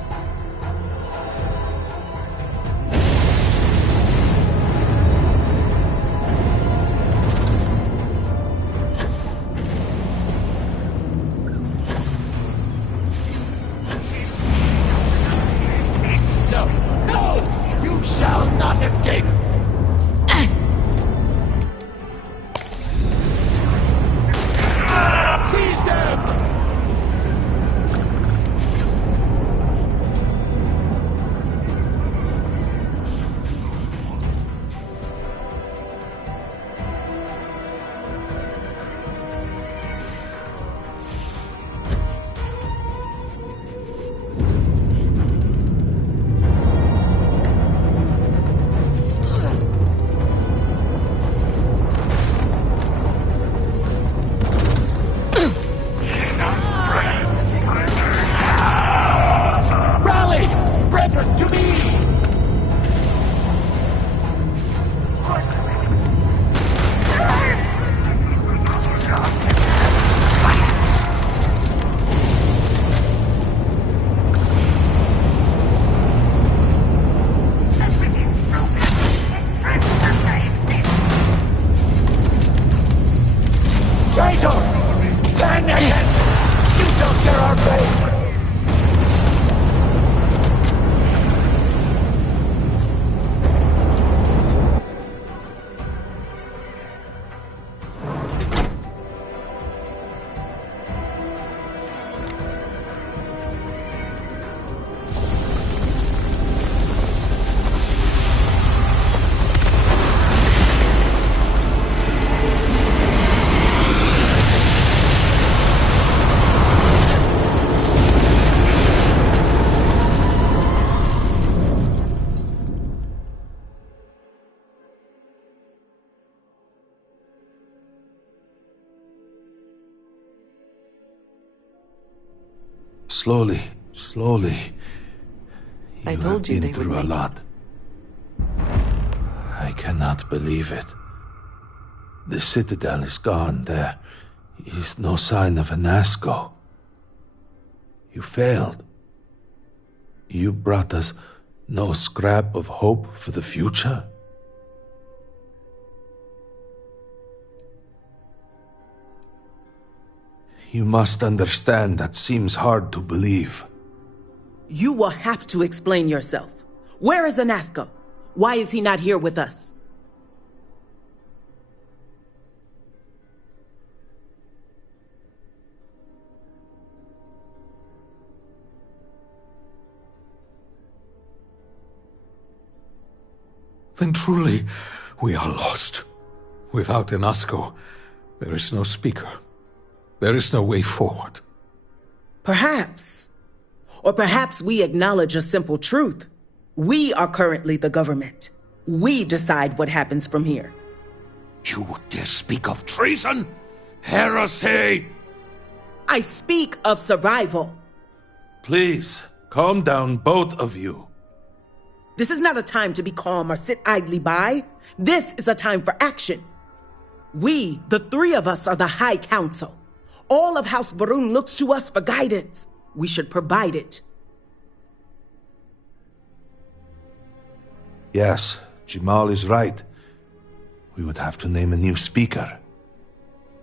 Slowly, slowly. I told you they would through a make lot. I cannot believe it. The Citadel is gone. There is no sign of an Asco. You failed. You brought us no scrap of hope for the future. You must understand that seems hard to believe. You will have to explain yourself. Where is Anasco? Why is he not here with us? Then truly, we are lost. Without Anasco, there is no speaker. There is no way forward. Perhaps. Or perhaps we acknowledge a simple truth. We are currently the government. We decide what happens from here. You would dare speak of treason? Heresy! I speak of survival. Please, calm down, both of you. This is not a time to be calm or sit idly by. This is a time for action. We, the three of us, are the High Council. All of House Varun looks to us for guidance. We should provide it. Yes, Jamal is right. We would have to name a new speaker.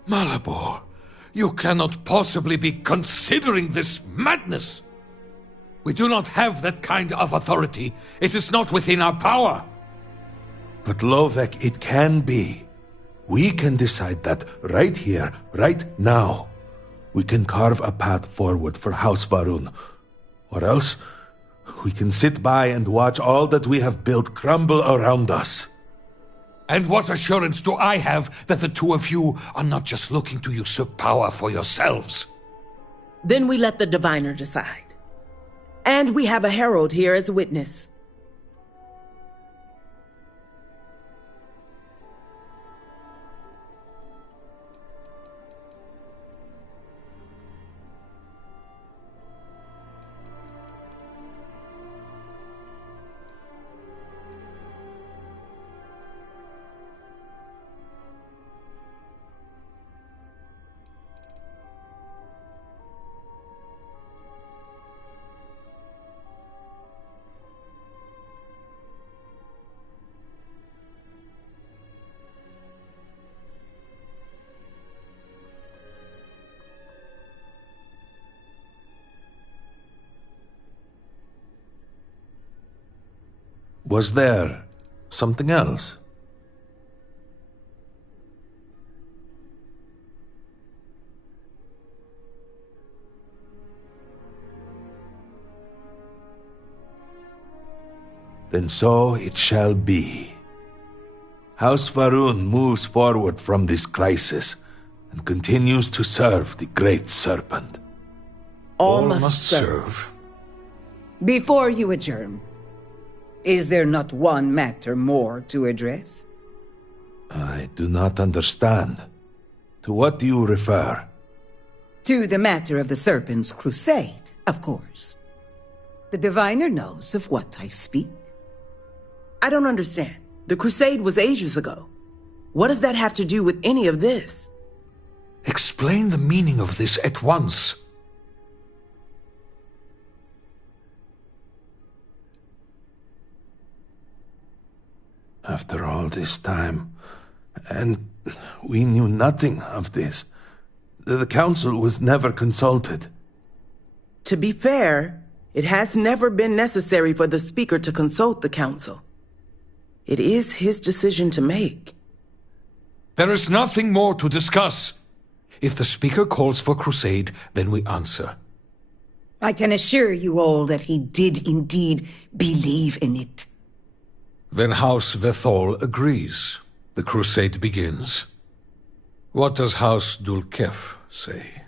Malabor, you cannot possibly be considering this madness. We do not have that kind of authority. It is not within our power. But Lovek, it can be. We can decide that right here, right now. We can carve a path forward for House Varun. Or else, we can sit by and watch all that we have built crumble around us. And what assurance do I have that the two of you are not just looking to usurp power for yourselves? Then we let the diviner decide. And we have a herald here as a witness. Was there something else? Then so it shall be. House Va'ruun moves forward from this crisis and continues to serve the Great Serpent. All must serve. Before you adjourn, is there not one matter more to address? I do not understand. To what do you refer? To the matter of the Serpent's crusade, of course. The diviner knows of what I speak. I don't understand. The crusade was ages ago. What does that have to do with any of this? Explain the meaning of this at once. After all this time, and we knew nothing of this. The council was never consulted. To be fair, it has never been necessary for the speaker to consult the council. It is his decision to make. There is nothing more to discuss. If the speaker calls for crusade, then we answer. I can assure you all that he did indeed believe in it. Then House Vethol agrees. The crusade begins. What does House Dulkef say?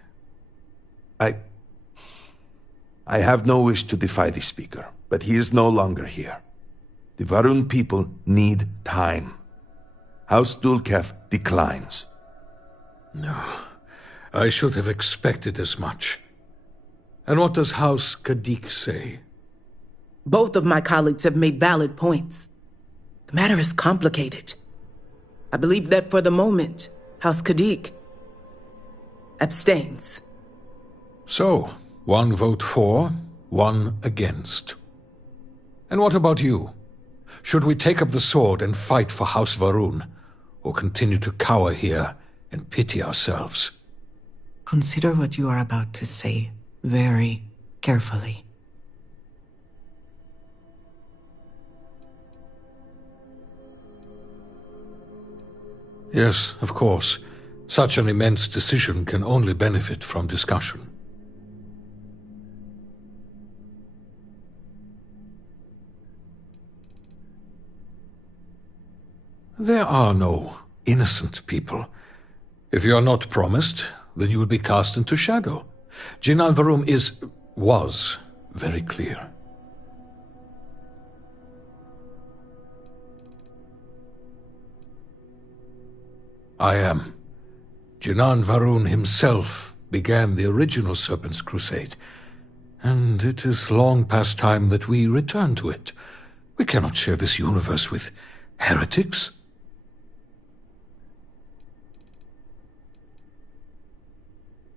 I have no wish to defy the speaker, but he is no longer here. The Va'ruun people need time. House Dulkef declines. No, I should have expected as much. And what does House Kadik say? Both of my colleagues have made valid points. The matter is complicated. I believe that for the moment, House Kadik abstains. So, one vote for, one against. And what about you? Should we take up the sword and fight for House Va'ruun, or continue to cower here and pity ourselves? Consider what you are about to say very carefully. Yes, of course. Such an immense decision can only benefit from discussion. There are no innocent people. If you are not promised, then you will be cast into shadow. Jinan Va'ruun was very clear. I am. Jinan Va'ruun himself began the original Serpent's Crusade, and it is long past time that we return to it. We cannot share this universe with heretics.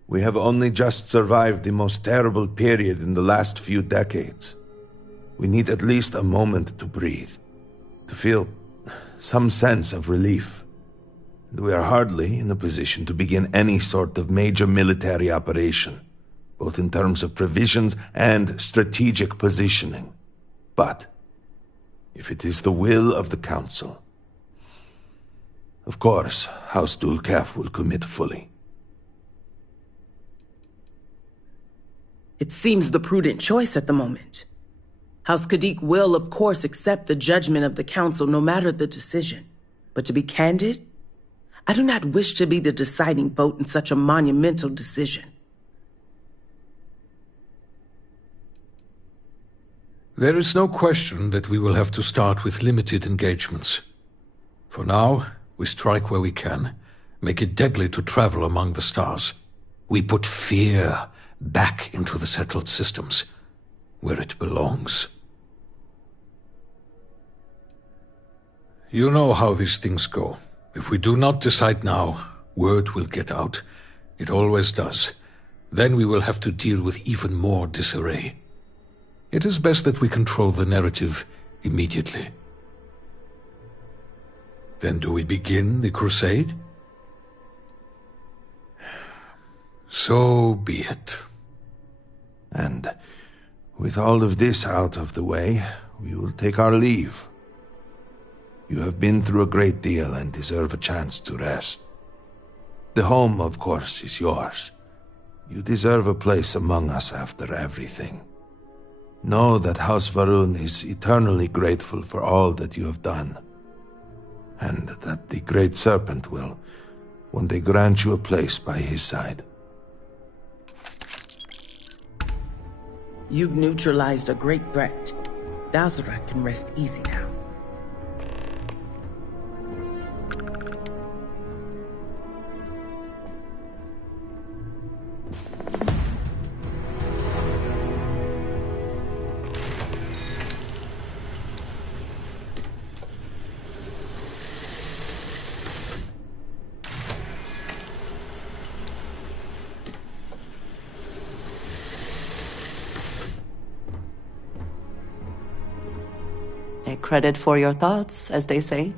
We have only just survived the most terrible period in the last few decades. We need at least a moment to breathe, to feel some sense of relief. And we are hardly in a position to begin any sort of major military operation, both in terms of provisions and strategic positioning. But, if it is the will of the Council, of course, House Dulkef will commit fully. It seems the prudent choice at the moment. House Kadik will, of course, accept the judgment of the Council no matter the decision. But to be candid, I do not wish to be the deciding vote in such a monumental decision. There is no question that we will have to start with limited engagements. For now, we strike where we can, make it deadly to travel among the stars. We put fear back into the settled systems, where it belongs. You know how these things go. If we do not decide now, word will get out. It always does. Then we will have to deal with even more disarray. It is best that we control the narrative immediately. Then do we begin the crusade? So be it. And with all of this out of the way, we will take our leave. You have been through a great deal and deserve a chance to rest. The home, of course, is yours. You deserve a place among us after everything. Know that House Varun is eternally grateful for all that you have done, and that the Great Serpent will one day grant you a place by his side. You've neutralized a great threat. Dazra can rest easy now. A credit for your thoughts, as they say.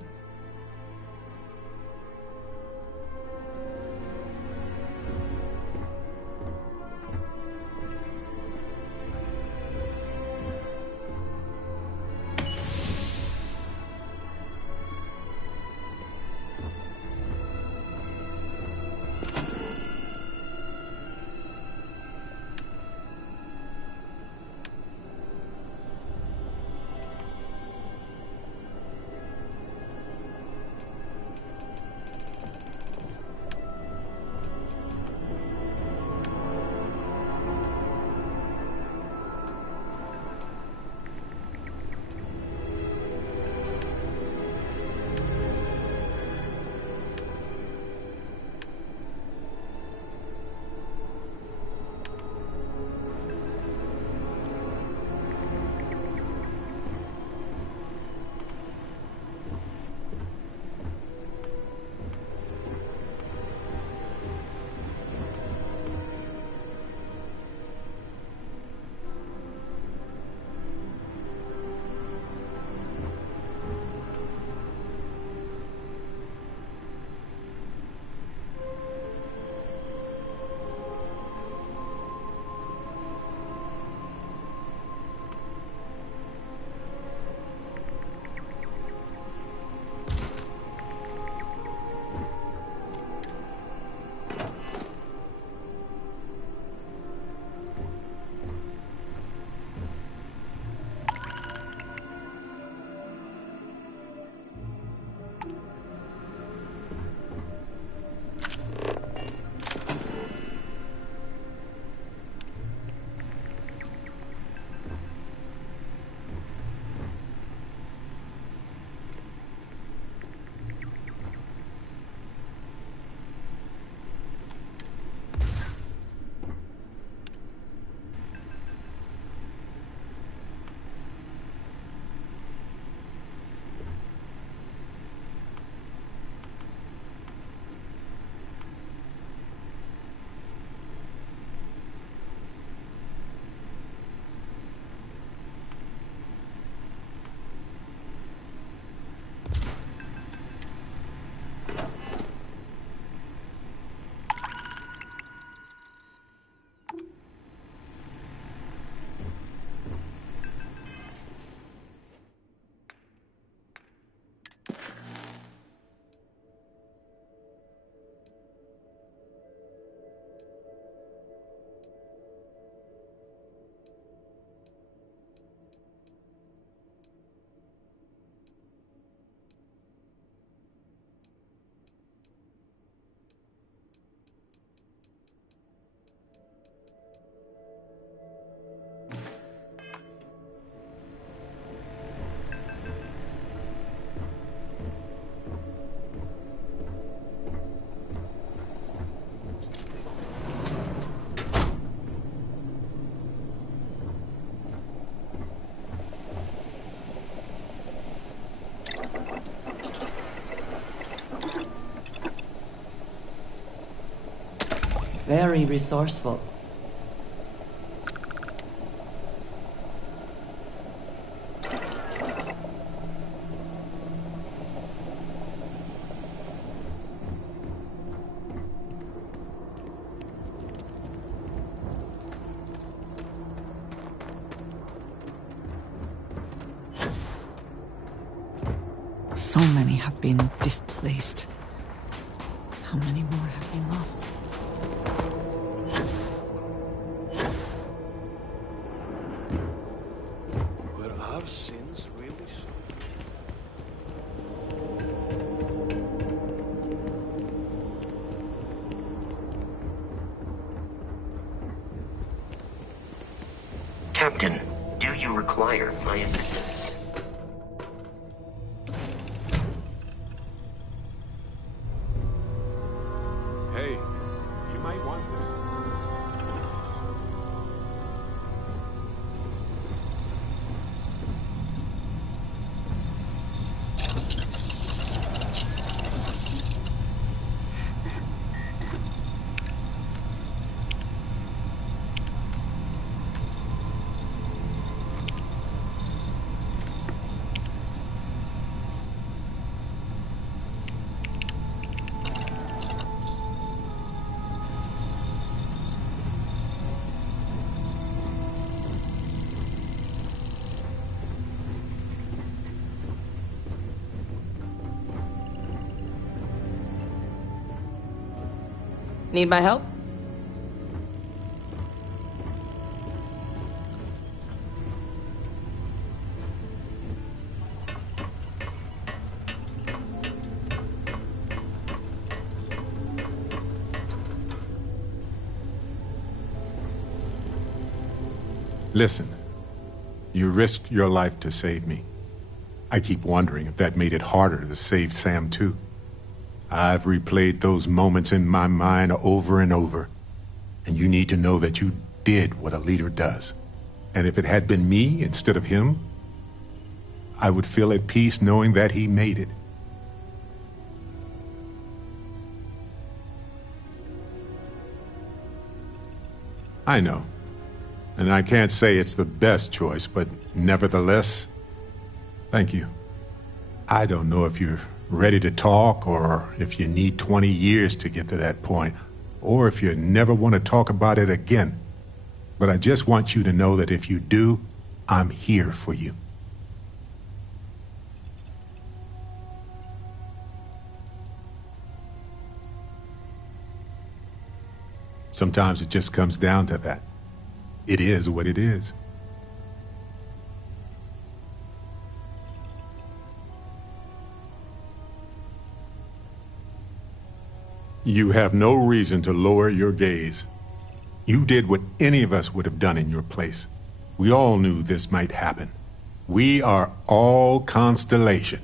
Very resourceful. So many have been displaced. How many more have been lost? Were our sins really so? Captain, do you require my assistance? Hey, you might want this. Need my help? Listen, you risked your life to save me. I keep wondering if that made it harder to save Sam too. I've replayed those moments in my mind over and over. And you need to know that you did what a leader does. And if it had been me instead of him, I would feel at peace knowing that he made it. I know. And I can't say it's the best choice, but nevertheless, thank you. I don't know if you're ready to talk, or if you need 20 years to get to that point, or if you never want to talk about it again. But I just want you to know that if you do, I'm here for you. Sometimes it just comes down to that. It is what it is. You have no reason to lower your gaze. You did what any of us would have done in your place. We all knew this might happen. We are all constellation.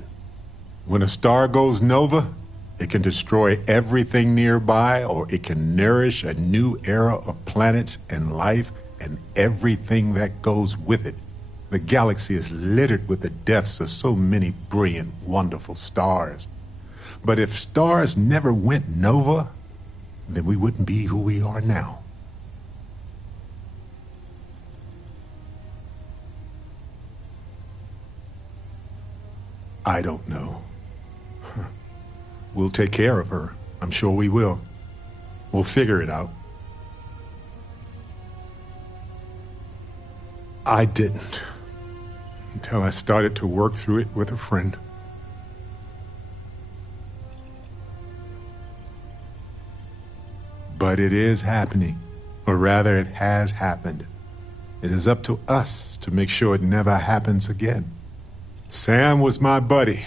When a star goes nova, it can destroy everything nearby, or it can nourish a new era of planets and life and everything that goes with it. The galaxy is littered with the deaths of so many brilliant, wonderful stars. But if stars never went nova, then we wouldn't be who we are now. I don't know. We'll take care of her. I'm sure we will. We'll figure it out. I didn't. Until I started to work through it with a friend. But it is happening. Or rather, it has happened. It is up to us to make sure it never happens again. Sam was my buddy.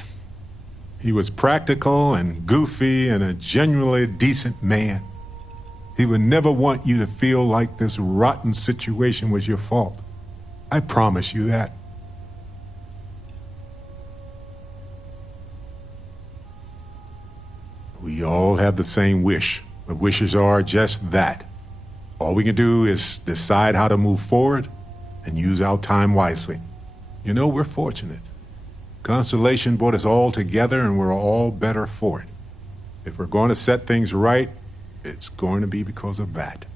He was practical and goofy and a genuinely decent man. He would never want you to feel like this rotten situation was your fault. I promise you that. We all have the same wish, but wishes are just that. All we can do is decide how to move forward and use our time wisely. You know, we're fortunate. Constellation brought us all together and we're all better for it. If we're going to set things right, it's going to be because of that.